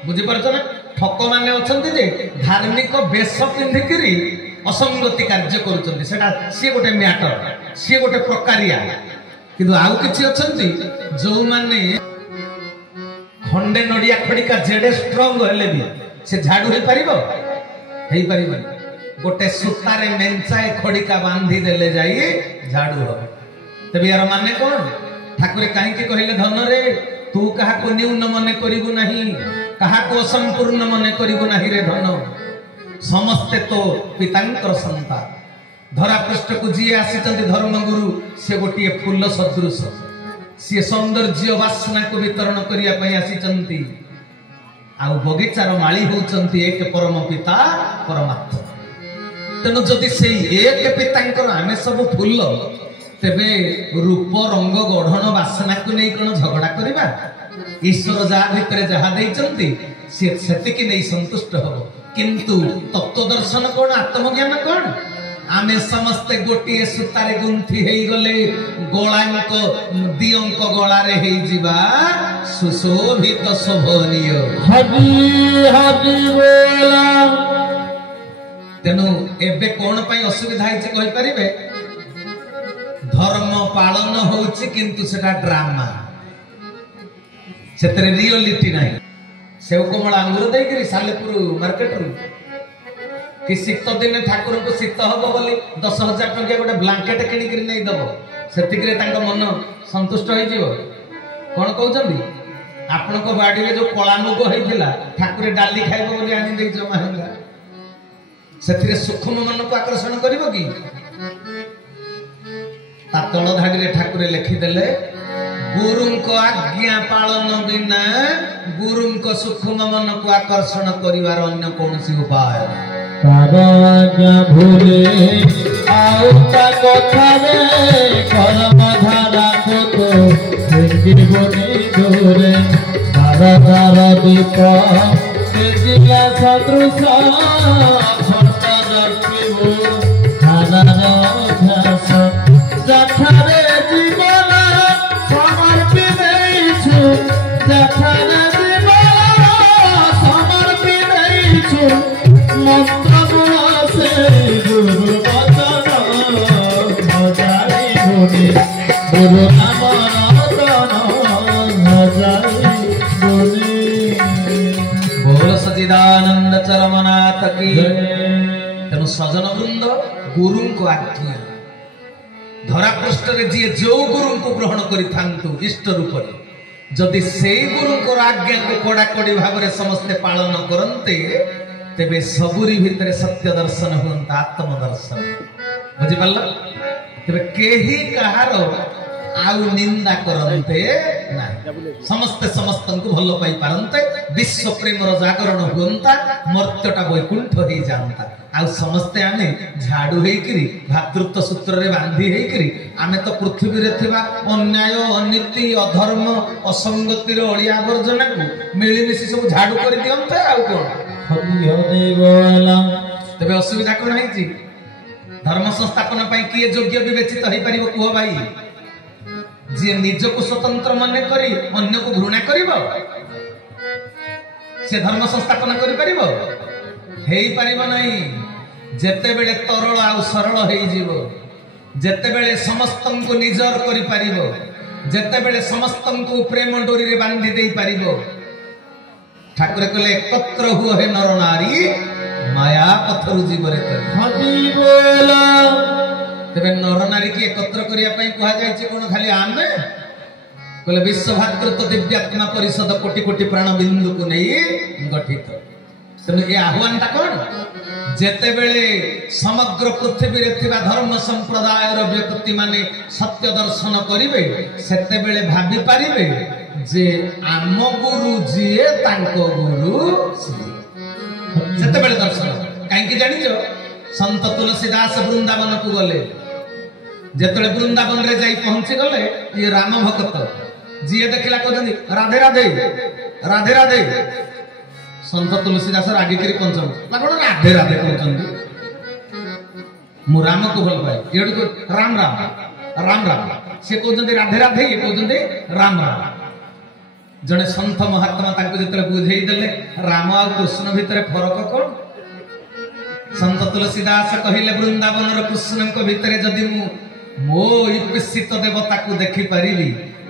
बुझी परछ ना ठक माने अछंती जे धार्मिक वेश पिंधिकरी असंगति कार्य करूचंती सेटा सी गोटे मैटर सी गोटे प्रकारिया किंतु आउ किछि अछंती जो माने खंडे नडिया खडिका जेडे स्ट्रांग हेले भी से झाड़ू हो पारिबो हेई पारिबो गोटे सूतारे मेंचाए खडिका बांधी देले जाई झाड़ू हो तबे यार माने कोन ठाकुर काहे के कहिले धन रे तू कहा को न्यून मने करिबु नाही कहा को संपूर्ण मने करिबु नाही रे धन समस्ते तो पितांकर संतान धरा पृष्ठ को जी आसीचंती धर्मगुरु से गोटे फूल सदृश सी सौंदर्य वासना को वितरण करिया पई आसीचंती आ बगीचार माली होचंती एक परम पिता परमात्मा तेणु जदि से एक पितांकर आमे सब फूल तेबे रूप रंग गढ़न वासना को नहीं कौन झगड़ा करवा ईश्वर जहा भितर जहा देइचंती से सेतिकी नहीं संतुष्ट हो किंतु तत्व दर्शन कौन आत्मज्ञान कौन आमे समस्ते गोटे सूतारे गुंथि हेई गले गोलांक दियंक गलारे हेई जिबा सुशोभित शोभनीय हरि हरि बोला तेनु एबे कोन पई असुविधा हिच कहि परिबे धर्म पालन होउछि किंतु सेटा ड्रामा सेतरे रियलिटी नाही सेव कोमल अंगूर देई करी सालेपुर मार्केट रु कि शीत दिन ठाकुर को शीत हबो बोली 10,000 टंका गोटे ब्लैंकेट किनी करी नै दबो सेतिकरे तांको मन संतुष्ट होई जीवो कोन कहउछंदी आपण को बाडी रे जो कला मुग होइथिला ठाकुर डाली खाइबो बोली आनी देई जो महंगा सेतिरे सूक्ष्म मन को आकर्षण करिवो कि ता तळ धाडी रे ठाकुर लिखि देले गुरुंको आज्ञा पालन बिना गुरुंको सूक्ष्म मन को आकर्षण करिवार अन्य कोनसी उपाय आज्ञा भूले आउता कथा रे कर्म धारा को तो जीवनी दूरे धारा धारा दीप जिला सदृश भक्त दर्शिबो धारा अभ्यास जठारे जीवन समर्पी देइछु जठारे जीवन समर्पी देइछु मंत्र से गुरु वचन भजाई गुणी गुरु नाम रतन भजाई गुणी बोल सच्चिदानंद चरमनाथ की तेनु सजन वृंद गुरु को आज्ञा धरा पृष्ठ रे जी जो गुरु को ग्रहण करि थांतु इष्ट रूप रे जदि से गुरु को आज्ञा को कोडा कोडी भाव रे समस्त पालन करन्ते तेबे सबुरी भितर सत्य दर्शन होता आत्म दर्शन बुझि पल्ला तेबे केही कहार आउ निंदा करन्ते ना समस्त समस्तन को भलो पाई पारन्ते विश्व प्रेम रो जागरण होंता मर्त्यटा वैकुंठ होई जानता आ समस्ते आमे झाड़ू हेकरी भातृत्व सूत्र रे बांधी हेकरी आमे तो पृथ्वी रे थिबा अन्याय अनीति अधर्म असंगति रे अलिया आवर्जना को मिली मिसी सब झाड़ू कर दियंते आ कोन तबे असुविधा कोन हैछि धर्म संस्थापन पई किए योग्य विवेचित होई परिबो कुह भाई जे निज को स्वतंत्र मन करी अन्य को घृणा करिवो से धर्म संस्थापन करि परिबो हेई परिबो नाही जेते बेले तरल आ सरल हेई जीवो जेते बेले समस्तन को निजर करि परिबो जेते बेले समस्तन को प्रेम डोरी रे बांधी देई परिबो ठाकुर कहले एकत्र हुओ हे नर नारी माया पथरु जीवरे करी हबी बोला तेबे नर नारी की एकत्र करिया पई कहा जाय छै कोन खाली आमे कहले विश्व भातृत्व दिव्यात्मा परिषद कोटि कोटि प्राण बिंदु को नै गठित तेनु ए आह्वान ता कोन जेते बेले समग्र पृथ्वी रे थिबा धर्म संप्रदाय रो व्यक्ति माने सत्य दर्शन करिवे सेते बेले भाबी पारिबे जे आम गुरु जिए तांको गुरु सेते बेले दर्शन काई कि जानि जो संत तुलसीदास वृंदावन को गले जेतले वृंदावन रे जाई पहुंची गले ये राम भक्त जिए देखला कहजंदी राधे राधे राधे राधे संत तुलसीदास रागी करी पंचम लागण राधे राधे कहजंदी मु राम को भल पाए एडु को राम राम राम राम से कहजंदी राधे राधे ये कहजंदी राम राम जने संत महात्मा ताको जेतले बुझेई देले राम आ कृष्ण भितर फरक कोन संत तुलसीदास कहिले वृंदावन र कृष्ण को भितर जदि मु मो ईप्सित देवता को देखि परिबी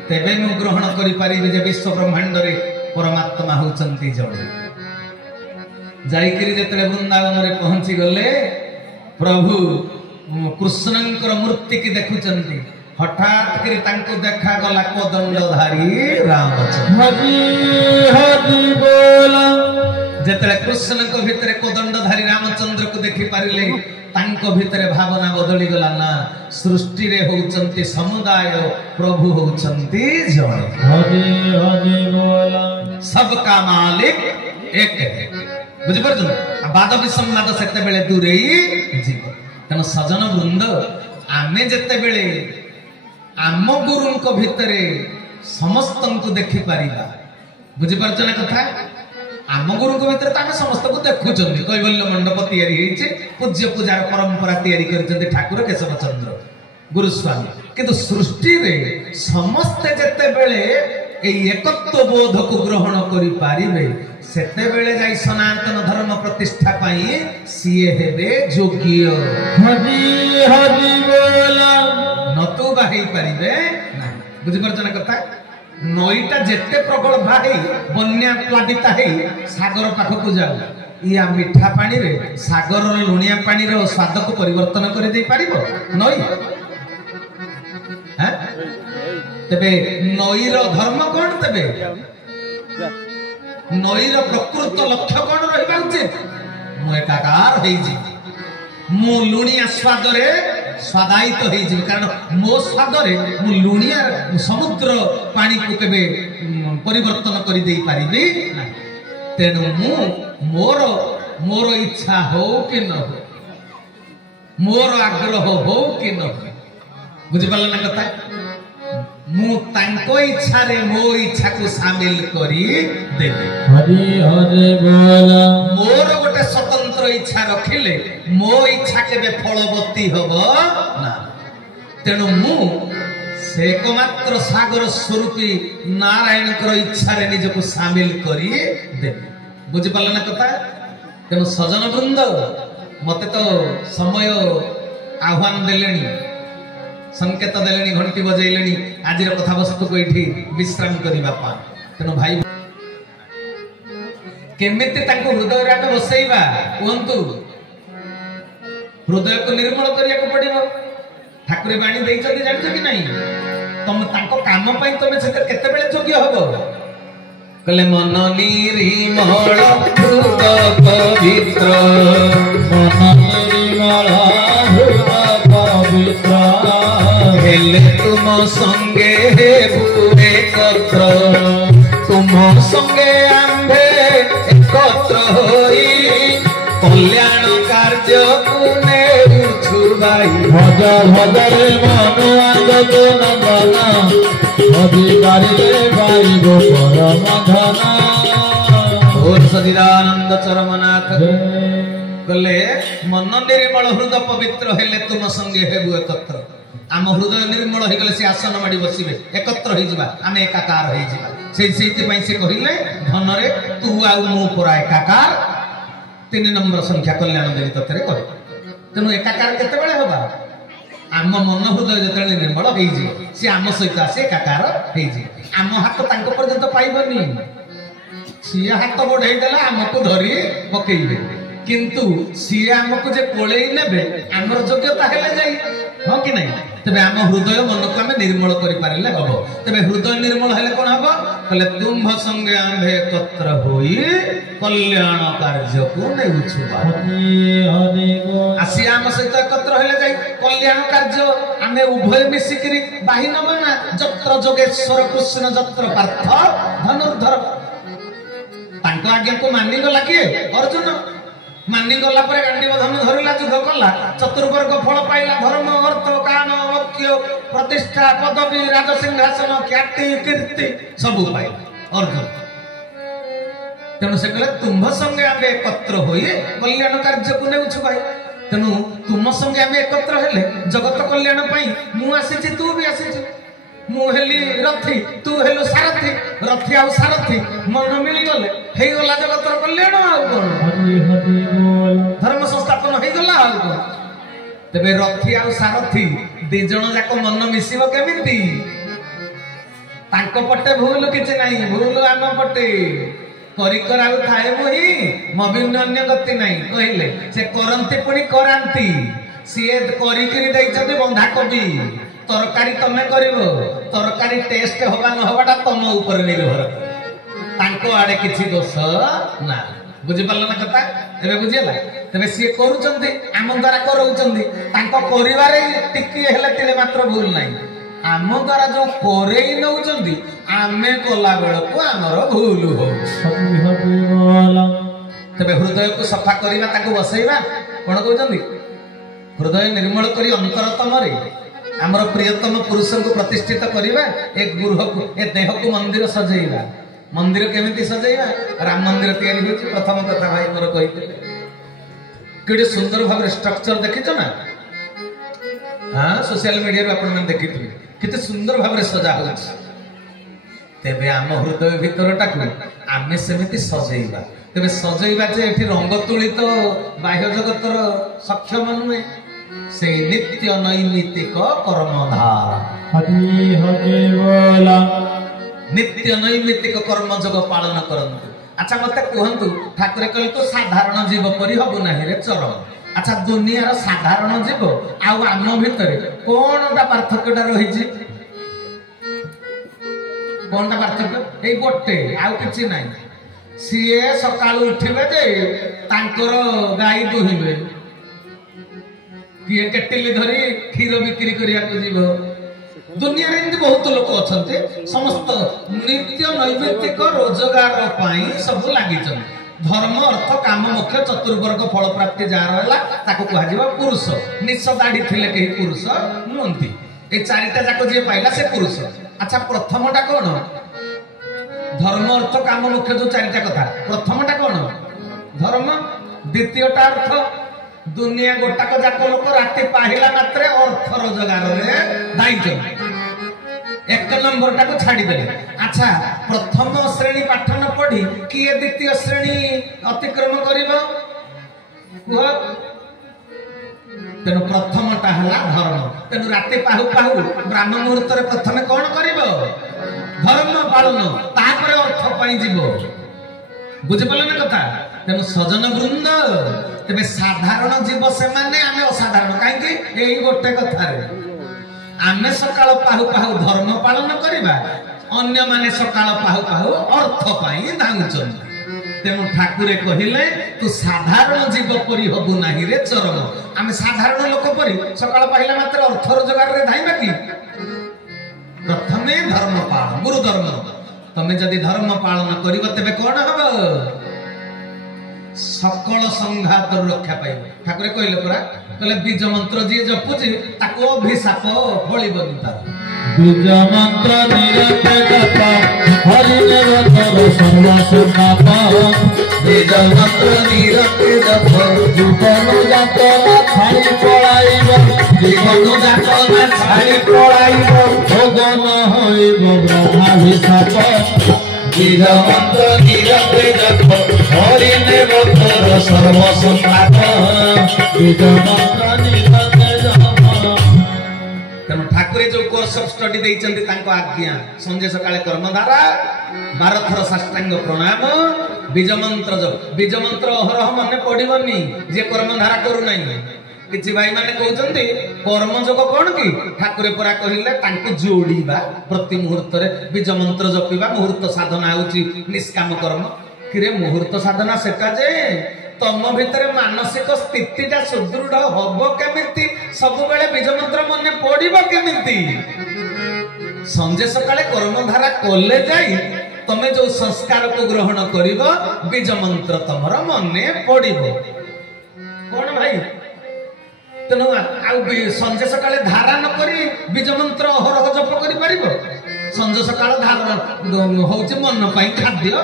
तेबे मु ग्रहण करि परिबी जे विश्व ब्रह्मांड रे परमात्मा होचंती जणे जाई करी जेतले वृंदावन रे पहुंची गले प्रभु कृष्णंकर मूर्ति की देखुचंती हठात करी तांको देखा गला कोदंडधारी रामचंद्र हबी हबी बोला जेतले कृष्ण को भितरे कोदंडधारी रामचंद्र को देखि पारिले तांको भितरे भावना बदली गला ना सृष्टि रे होउचंती समुदाय प्रभु होउचंती जणे हबी हबी बोला सबका मालिक एक है बुझि परछन बाद विसंवाद सेते बेले दूरेई जीव तन सजन वृंद आमे जेते बेले आम गुरु को भितरे समस्तन को देखि पारिबा बुझि परछन कथा आम गुरु को भितर तामे समस्त को देखुचंदी कैवल्य मंडप तयारी हेइचे पूज्य पूजार परंपरा तयारी करचंदी ठाकुर केशव चंद्र गुरुस्वामी किंतु सृष्टि रे समस्त जेते बेले ए एकत्व बोध को ग्रहण करि पारिबे सेते बेले जाई सनातन धर्म प्रतिष्ठा पाई सीए हेबे योग्य हबी हबी बोला ନତୁ ବା ହେଇପାରିବେ ନାହିଁ। ବୁଝିପାରୁଛ ନା କଥା? ନଈଟା ଯେତେ ପ୍ରଗଳ୍ଭା ହେଇ ବନ୍ୟା ପ୍ଲାବିତା ହେଇ ସାଗର ପାଖକୁ ଯାଉ, ଇଆ ମିଠା ପାଣିରେ ସାଗରର ଲୁଣିଆ ପାଣିର ସ୍ୱାଦକୁ ପରିବର୍ତ୍ତନ କରିଦେଇ ପାରିବ ନଈ? ତେବେ ନଈର ଧର୍ମ କଣ? ତେବେ ନଈର ପ୍ରକୃତ ଲକ୍ଷ୍ୟ କଣ ରହିବା ଉଚିତ? ମୁଁ ଏକାକାର ହେଇଯିବି, ମୁଁ ଲୁଣିଆ ସ୍ୱାଦରେ ସ୍ୱାଦାୟିତ ହେଇଯିବି, କାରଣ ମୋ ସ୍ୱାଦରେ ମୁଁ ଲୁଣିଆ ସମୁଦ୍ର ପାଣିକୁ କେବେ ପରିବର୍ତ୍ତନ କରିଦେଇ ପାରିବି ନାହିଁ। ତେଣୁ ମୁଁ ମୋର ଇଚ୍ଛା ହଉ କି ନ ହଉ, ମୋର ଆଗ୍ରହ ହଉ କି ନ ହଉ, ବୁଝିପାରିଲ ନା କଥା? ମୁଁ ତାଙ୍କ ଇଚ୍ଛାରେ ମୋ ଇଚ୍ଛାକୁ ସାମିଲ କରି ଦେବି। ମୋର ଗୋଟେ ସ୍ୱତନ୍ତ୍ର ଇଚ୍ଛା ରଖିଲେ ମୋ ଇଚ୍ଛା କେବେ ଫଳବତୀ ହବ ନା। ତେଣୁ ମୁଁ ସେ ଏକମାତ୍ର ସାଗର ସ୍ୱରୂପୀ ନାରାୟଣଙ୍କର ଇଚ୍ଛାରେ ନିଜକୁ ସାମିଲ କରି ଦେବି। ବୁଝିପାରିଲ ନା କଥା? ତେଣୁ ସଜନ ବୃନ୍ଦ, ମତେ ତ ସମୟ ଆହ୍ୱାନ ଦେଲେଣି, संकेत देले घंटी बजेले आज कथावस्तु को ये विश्राम करने। तेणु भाई केमिति हृदय आगे बसैबा कहतु, हृदय को निर्मल करने को पड़ो। ठाकुर बाणी जान कि नहीं, तुम काम तुम से केते योग्य हम कहले मन निर्मल हृदय पवित्र, मन निर्मल हृदय पवित्र हेले तुम संगे बुरे एकत्र, तुम संगे आंबे एकत्र होई कल्याण कार्य कुने छुबाई। भज भज रे मन आगत नंदना, अधिकारी रे भाई गो परम धना। और सदिदानंद चरमनाथ कहले मन निर्मल हृदय पवित्र हेले तुम संगे हेबु एकत्र। आम हृदय निर्मल हो गले से आसन माड़ी बसबे, एकत्र हो जावा, आम एकाकार हो जावा। से कहले धन रे तू आ मु पुरा एकाकार। 3 नंबर संख्या कल्याण देवी तत्रे कहे। तेणु एकाकार केते बेले होबा? आम मन हृदय जतले निर्मल हो जी, से आम सहित आसे एकाकार हो जी। आम हाथ तांको पर्यंत पाइबनी, सी हाथ बढ़ाई देला आमको धरी पकेइबे, किंतु सी आमको जे कोळेई नेबे आमर योग्यता हेले जाई। हाँ कि नहीं? तेबे आम हृदय मन को आम निर्मल करि पारिले हबो। तेबे हृदय निर्मल हेले कोन हबो? कहले तुम्भ संगे आंभे एकत्र होई कल्याण कार्य को नेउछुबा। आसी आम सहित एकत्र हेले जाई कल्याण कार्य आमे उभय मिसिकरी बाहि नबो ना। जत्र जोगेश्वर कृष्ण जत्र पार्थ धनुर्धर। तांको आज्ञा को मानि गला किए? अर्जुन मानि गला पर गांडीव धनु धरला, युद्ध कला, चतुर्वर्ग फल पाइला, धर्म अर्थ काम मोक्ष प्रतिष्ठा पदवी राजसिंहासन ख्याति कीर्ति सब पाइला अर्जुन। तेणु से कहले तुम्भ संगे आमे एकत्र होई कल्याण कार्य को नेउछु भाई। तेणु तुम संगे आमे एकत्र हेले जगत कल्याण पाई मु आसीछि, तू भी आसीछि। मु हेली रथी, तू हेलु सारथी, रथी आउ सारथी मन मिली गले हेई गला जगतर कल्याण। आउ कोन धर्म संस्थापन हेई गला। आउ कोन तेबे रथी आउ सारथी दी जण जाक मन मिसिबो केमिति? तांको पटे भूल किछि नाही, भूल आम पटे करी कराउ थाए मुही मबिन अन्य गति नाही कहले। से करंती पुणी करांती, सीए करी करी दैछथि बंधा कवि। तरकारी तमे करिवो, तरकारी टेस्ट होबा न होबाटा तम ऊपर निर्भर, तांको आडे किछि दोष ना। बुझि पारला ना कथा? एबे बुझिला? तबे सी करूचंती आम द्वारा करौचंती, तांको करिवारे टिकी हेले तिले मात्र भूल नाही। आम द्वारा जो करेई नउचंती आमे कोला बेलको हमर भूल हो। तबे हृदय को सफा करिवा, ताको बसैवा कोन कहउचंती? हृदय निर्मल करी अंतरतम रे आमर प्रियतम पुरुष को प्रतिष्ठित करवा। एक गृह को ए देह को मंदिर सजेଇବା। मंदिर केमिति सजेଇବା? राम मंदिर तैयारी होची। प्रथम कथा भाई मोर कहिते केडे सुंदर भाव स्ट्रक्चर देखिछ ना? हां सोशल मीडिया रे आपण मन देखिथिबे केते सुंदर भाव रे सजा होची। तेबे आम हृदय भीतरटा को आमे सेमिति सजेଇବା। तेबे सजेଇବା जे एठी रंग तुलित बाह्य जगतर सक्षम नुहे, से नित्य नैमित्तिक कर्मधार हरि हरि बोला नित्य नैमित्तिक कर्म जोग पालन करंतु। अच्छा मते कहंतु ठाकुर कहले तो साधारण जीव परि हबु नाही रे चरण। अच्छा दुनिया साधारण जीव आउ आम भितरे कोनटा पार्थक्यटा रहिछि कोनटा पार्थक्य एई गोटे आउ किछि नाही। सीए सकाळु उठिबे जे तांकर गाई दुहिबे किए केटिली धरी क्षीर बिक्री करिया को जीव। दुनिया रे एमती बहुत लोक अछंते समस्त नित्य नैमित्तिक रोजगार पाई सब लागि छन। धर्म अर्थ काम मोक्ष चतुर्वर्ग फल प्राप्ति जार होला ताको कहा जीवा पुरुष। निस दाढ़ी थिले केही पुरुष नुंती ए चारिटा जाको जे पाइला से पुरुष। अच्छा प्रथमटा कोन धर्म अर्थ काम मोक्ष जो चारिटा कथा प्रथमटा कोन धर्म द्वितीयटा अर्थ दुनिया गोटाक जाक लोक राति पाहिला मात्रे अर्थ रोजगार रे दायित्व एक नंबर टाको छाड़ी देले। अच्छा प्रथम श्रेणी पाठ न पढ़ी किए द्वितीय श्रेणी अतिक्रम करिबो कुह तेनु प्रथमटा हला धर्म। तेनु राति पाहु पाहु ब्राह्मण मुहूर्त रे प्रथमे कोन करिबो धर्म पालन तापर अर्थ पाई जीवो बुझि पले न कथा। तेनु सजन वृंद तेबे साधारण जीव से माने आमे असाधारण काहे कि एई गोटे कथा रे आमे सकाळ पाहु पाहु धर्म पालन करिबा अन्य माने सकाळ पाहु पाहु अर्थ पाई धाउचन। तेनु ठाकुरे कहिले तू साधारण जीव परि हबु नाही रे चरण। आमे साधारण लोक परि सकाळ पाहिला मात्र अर्थ रोजगार रे धाइबा कि प्रथमे धर्म पालन गुरु धर्म। तमे जदि धर्म पालन करिबो तेबे कोन हबो सकल संघात रक्षा पाइबो। ठाकुरे कहले परा कहले बीज मंत्र जी जपुची ताको अभिशाप फळिबनि तार। बीज मंत्र निरते जप हरि निरतर सर्वसुनाप बीज मंत्र निरते जप जीवन जात ना छाड़ी पळाइबो जीवन जात ना छाड़ी पळाइबो भोग न होइबो ब्रह्माभिशाप। बीज मंत्र निरते जप हरि निरतर सर्वसुनाप बीज मंत्र निरते जप। तेणु ठाकुरे जो कोर्स ऑफ स्टडी देइचंती तांको आज्ञा संजय सकाळे कर्मधारा 12 थर साष्टांग प्रणाम बीज मंत्र जप। बीज मंत्र अहरह मने पडिबनी जे कर्मधारा करू नाही। किछि भाई माने कहउचंती कर्म जोग कोन की ठाकुरे परा कहिले तांको जोडीबा प्रति मुहूर्त रे बीज मंत्र जपिबा मुहूर्त साधना होउची निष्काम कर्म। किरे मुहूर्त साधना सेका जे तम भितरे मानसिक स्थितिटा सुदृढ़ हबो केमिति सब बेले बीज मंत्र मने पडिबो केमिति। संजय सकाळे कर्मधारा कोले जाई तमे जो संस्कार को ग्रहण करिबो बीज मंत्र तमर मने पडिबो कोन भाई। तेनु आउ संजय सकाळे धारा न करी बीज मंत्र अहरह जप करि परिबो। संजय सकाळ धारा होउची मन पई खाद्य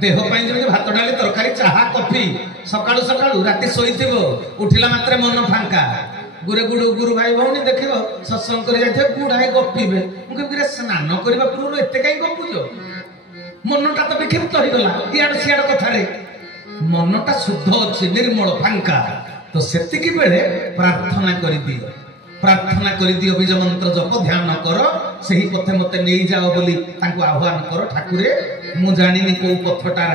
देह पाई जमी भात डाली तरकारी चाहा कॉफी सकाळु सकाळु राति सोईथिबो उठिला मात्रे मन फांका गुरे गुरु गुरु भाई भौनी देखिबो सत्संग करि जाथे गुडाई गप्पीबे मु के स्नान करबा पूर्व एते काई गपुजो मनटा तो विक्षिप्त हो गला इयाड सियाड कथा रे मनटा शुद्ध अछि निर्मल फांका। तो सेतिकी बेले प्रार्थना करि दियो बीज मंत्र जप ध्यान कर सही पथे मते नै जाओ बोली तांको आह्वान कर। ठाकुरे मु जानिनी को पथटा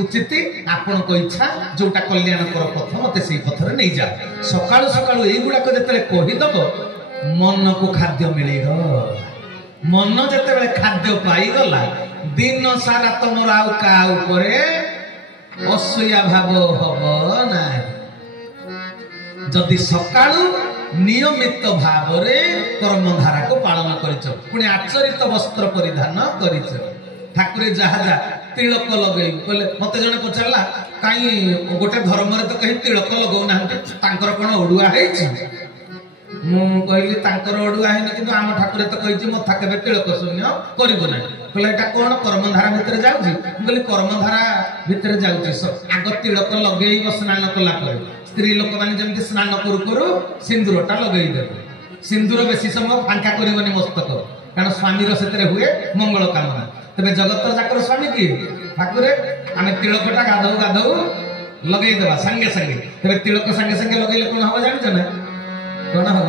उचित आपण को इच्छा जोटा कल्याण कर पथ मते सही पथरे नै जा। सकाळु सकाळु एई गुडा को जतले कहि दबो मन को खाद्य मिलेगा। मन जते बेले खाद्य पाई गला दिन सारा तमरा आउ का ऊपरे असुया भाव हबो ना। जदि सकाळु नियमित भाव रे कर्मधारा को पालन करिछ पुणी आचरित वस्त्र परिधान करिछ। ठाकुरे जहा तिलक लगै कहले मते जने पचारला काई गोटे धर्म रे तो कहि तिलक लगौ नाहंते तांकर कोन ओडुआ हेछि। मु कहली तांकर ओडुआ हेनि किंतु आम ठाकुरे तो कहिछि मथा केबे तिलक शून्य करिबो ना। कहले एटा कोन कर्मधारा भितर जाउछि। मु कहली कर्मधारा भितर जाउछि आग तिलक लगै स्नान कला करे स्त्री लोक माने जेमति स्नान करू करू सिंदूरटा लगै देबो। सिंदूर बेसी समय फांका करिबनी मस्तक कारण स्वामी रो सेतरे हुए मंगल कामना। तबे जगत जाकर स्वामी की ठाकुरे आमे तिलकटा गाधौ गाधौ लगै देबा संगे संगे। तबे तिलक संगे संगे लगैले कोन हो जानि जने कौन हम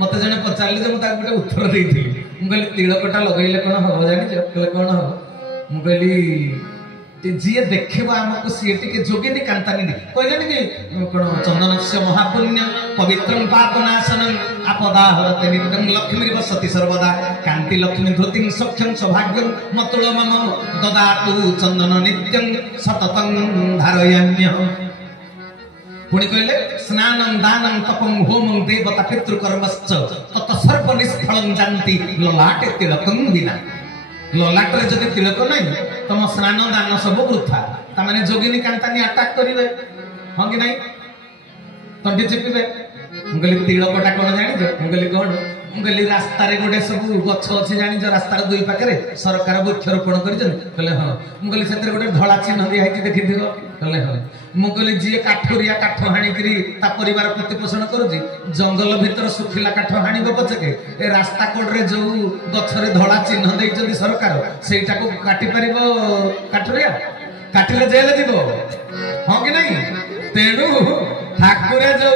मत जने पचारे गोटे उत्तर दी मुझे तिलकटा लगेले कौन हम जानी कहले कौन हम मुझे जी देखे आमको सी टे जोगिनी कांतानी कहले कि कौन चंदन से महापुण्य पवित्र पापनाशन आपदाहरते नित्यं लक्ष्मी वसति सर्वदा कांति लक्ष्मी धृतिं सख्यं सौभाग्यं मतुल मम ददातु चंदन नित्यं सततं धारयाम्य पुणी कहले स्नानं दानं तपं होमं देवता पितृकर्मश्च तत सर्व निष्फलं जानति ललाटे तिलकं विना ललाटे जदि तिलक नहीं तुम स्नान दान सब वृथा तामाने जोगिनी कांतानी अटैक करिवे हां कि नहीं तंटी चिपिबे मुगली तिलकटा कोन जानि जे मुगली कोन मुगली रास्ता रे गोटे सब गछ अछि जानि जे रास्ता रे दुई पाखरे सरकार वृक्षरोपण करिजन कहले हां मुगली सेतरे गोटे धळा चिन्ह दिया है देखि दियो कहले हां मुगली जी काठोरिया काठ हाणी करी ता परिवार प्रतिपोषण करूजी जंगल भीतर सुखिला काठ हाणी बचके ए रास्ता कोड रे जो गछरे धळा चिन्ह देइ जदी सरकार सेइटा को काटी परिबो काठोरिया काटिले जेल जीवो हां कि नहीं तेणु ठाकुरे जो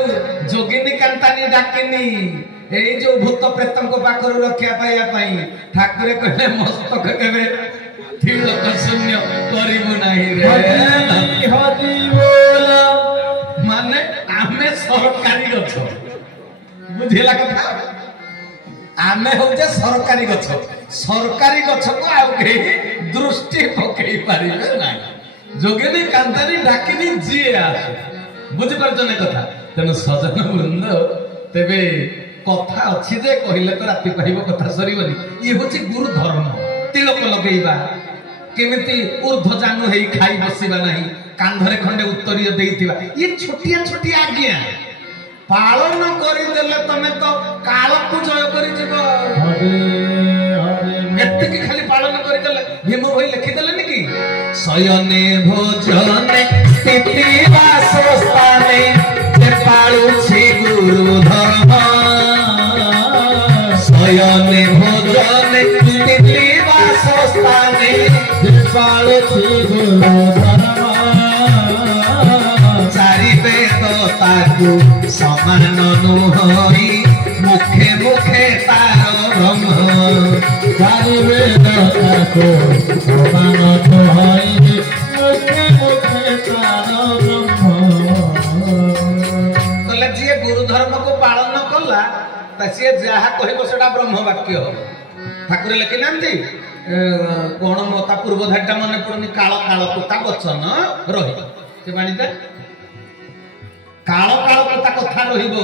जोगिनी कांतानी डाकिनी ए जो भूत प्रेतन को पाखर रक्षा पाइया पाई ठाकुरे कहले मस्तक केबे तिलक शून्य करिबु नाही रे हरि बोल माने आमे सरकारी गछ बुझिला कथा आमे होजे सरकारी गछ को आ के दृष्टि पकई पारिबे नाही जोगिनी कांतानी डाकिनी जिए आसे बुझी पारछन कथा तेन सजन वृंद तेबे कथा अच्छी जे कहले तो राति पाइब कथा सरीबनी ये होची गुरु धर्म तिलक लगेइबा केमिति ऊर्ध्व जानू हेई खाई बसिबा नहीं कांधरे खंडे उत्तरीय देइतिबा ये छोटिया छोटिया आज्ञा पालन करि देले तमे तो काल को जय करि जिवो एते की खाली पालन करि देले भीम भाई लिखि देले कि शयने भोजने तिथि वासस्थाने ते पाळुछि गुरु धर्म शयने भोजने तिथि वासस्थाने ते पाळुछि गुरु धर्म चारि वेद ताकु समान नुहई मुखे मुखे तार ब्रह्म चारि वेद ताकु समान नुहई मुखे मुखे तार ब्रह्म कहले जी गुरु धर्म को पालन कला सी जहा कहब सेटा ब्रह्म वाक्य हो ठाकुर लिखि नांती कोण मोता पूर्व धाटा मन पड़नी काल काल कोता वचन रही से बाणीते काल काल कोता कथा रहिबो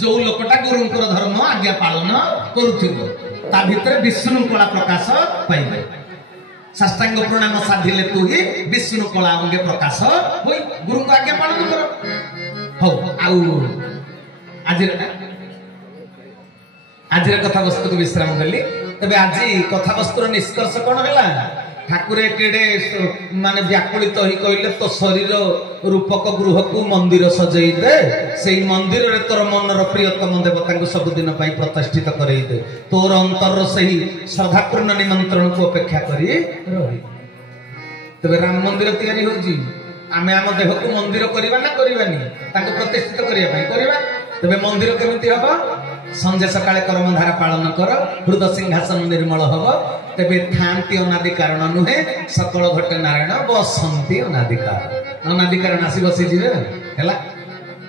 जो लोकटा गुरुंकर धर्म आज्ञा पालन करूथिबो ता भितर विष्णु कला प्रकाश पाइबे साष्टांग प्रणाम साधिले तू ही विष्णु कला अंगे प्रकाश होई गुरु को आज्ञा पालन कर हो आउ आज कथा वस्तु को विश्राम देली तबे आज कथा वस्तुर निष्कर्ष कौन है ठाकुरे केड़े माने व्याकुलित ही कहले तो शरीर रूपक गृह को मंदिर सजई दे से मंदिर रे तोर मनर प्रियतम देवता को सबुदिन प्रतिष्ठित करई दे तोर अंतर सही श्रद्धापूर्ण निमंत्रण को अपेक्षा करी रही तबे राम मंदिर तैयारी होजी आमे आम देह को मंदिर करबा ना करबानी ताको प्रतिष्ठित करिया पई करबा तबे मंदिर केमिति हबा संजय सकाळे कर्मधारा पालन कर हृदय सिंहासन निर्मल हब तेबे थांती अनादि कारण नुहे सकल घटे नारायण बसंती अनादि कारण आसी बसी जीवे हैला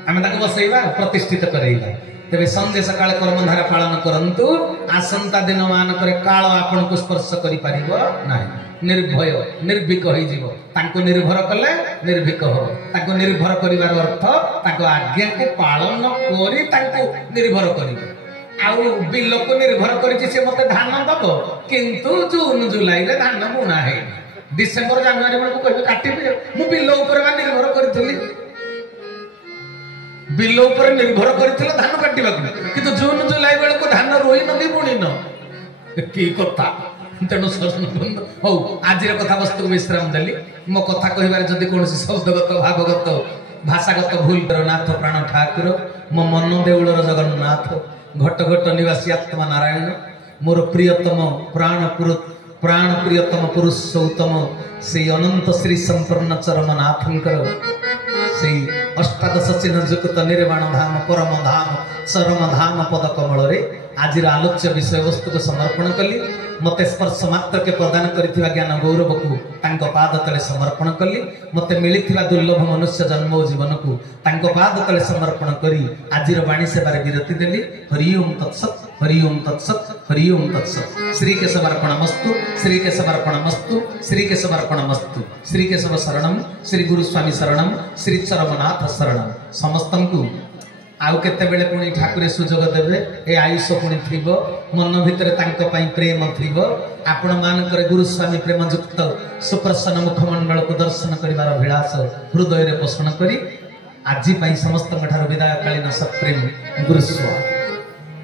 आमे ताको बसैबा प्रतिष्ठित करैबा तेबे संजय सकाळे कर्मधारा पालन करंतु आसंता दिन मान करे काल आपन को स्पर्श करि परिबो नाही निर्भय निर्भीक होई जीवो ताको निर्भर कले निर्भीक हो ताको निर्भर करिवार अर्थ ताको आज्ञा को पालन करी ताको निर्भर करी आउ बिल को निर्भर करी से मते धान दबो किंतु जून जुलाई रे धान बुना है डिसेंबर जनवरी को कहबे काटी मु बिल ऊपर निर्भर करथली बिल ऊपर निर्भर करथिले धान काटिबा किंतु जून जुलाई बेल को धान रोई नदी बुणी न की कथा तेणु हो आज कथा वस्तु विश्राम देली मो कथा कहबार जदि कौन शब्दगत भावगत भाषागत भूल कर नाथ प्राण ठाकुर मो मन देउलर जगन्नाथ घट घट निवासी आत्मा नारायण मोर प्रियतम प्राण प्रियतम पुरुषोत्तम से अनंत श्री संपन्न चरण नाथंकर से अष्टादश चिन्ह युक्त निर्वाण धाम परम धाम चरम धाम पद कमल आज आलोच्य विषय वस्तु को समर्पण कली मत स्पर्श मात्र के प्रदान करिथिबा ज्ञान गौरव को तांको पाद तले समर्पण कली मत मिलिथिबा दुर्लभ मनुष्य जन्म और जीवन को तांको पाद तले समर्पण करी आजिर वाणी सेवारे विरति देली। हरि ओम तत्सत हरि ओम तत्सत हरि ओम तत्सत। श्री केशवार्पणमस्तु श्री केशवार्पणमस्तु श्री केशवार्पणमस्तु। श्री केशव शरणम श्री गुरु स्वामी शरणम श्री चरमनाथ शरणम। समस्तंकु आउ केते बेले पुणी ठाकुर सुजोग देवे ए आयुष पुणी थिबो मन भितर तांको पई प्रेम थिबो आपण मानकर गुरु स्वामी प्रेम युक्त सुप्रसन्न मुखमंडल को दर्शन करिवार अभिलाष हृदय रे पोषण करी आजि पई समस्त ठार विदाय कालीन सत्प्रेम गुरुस्व।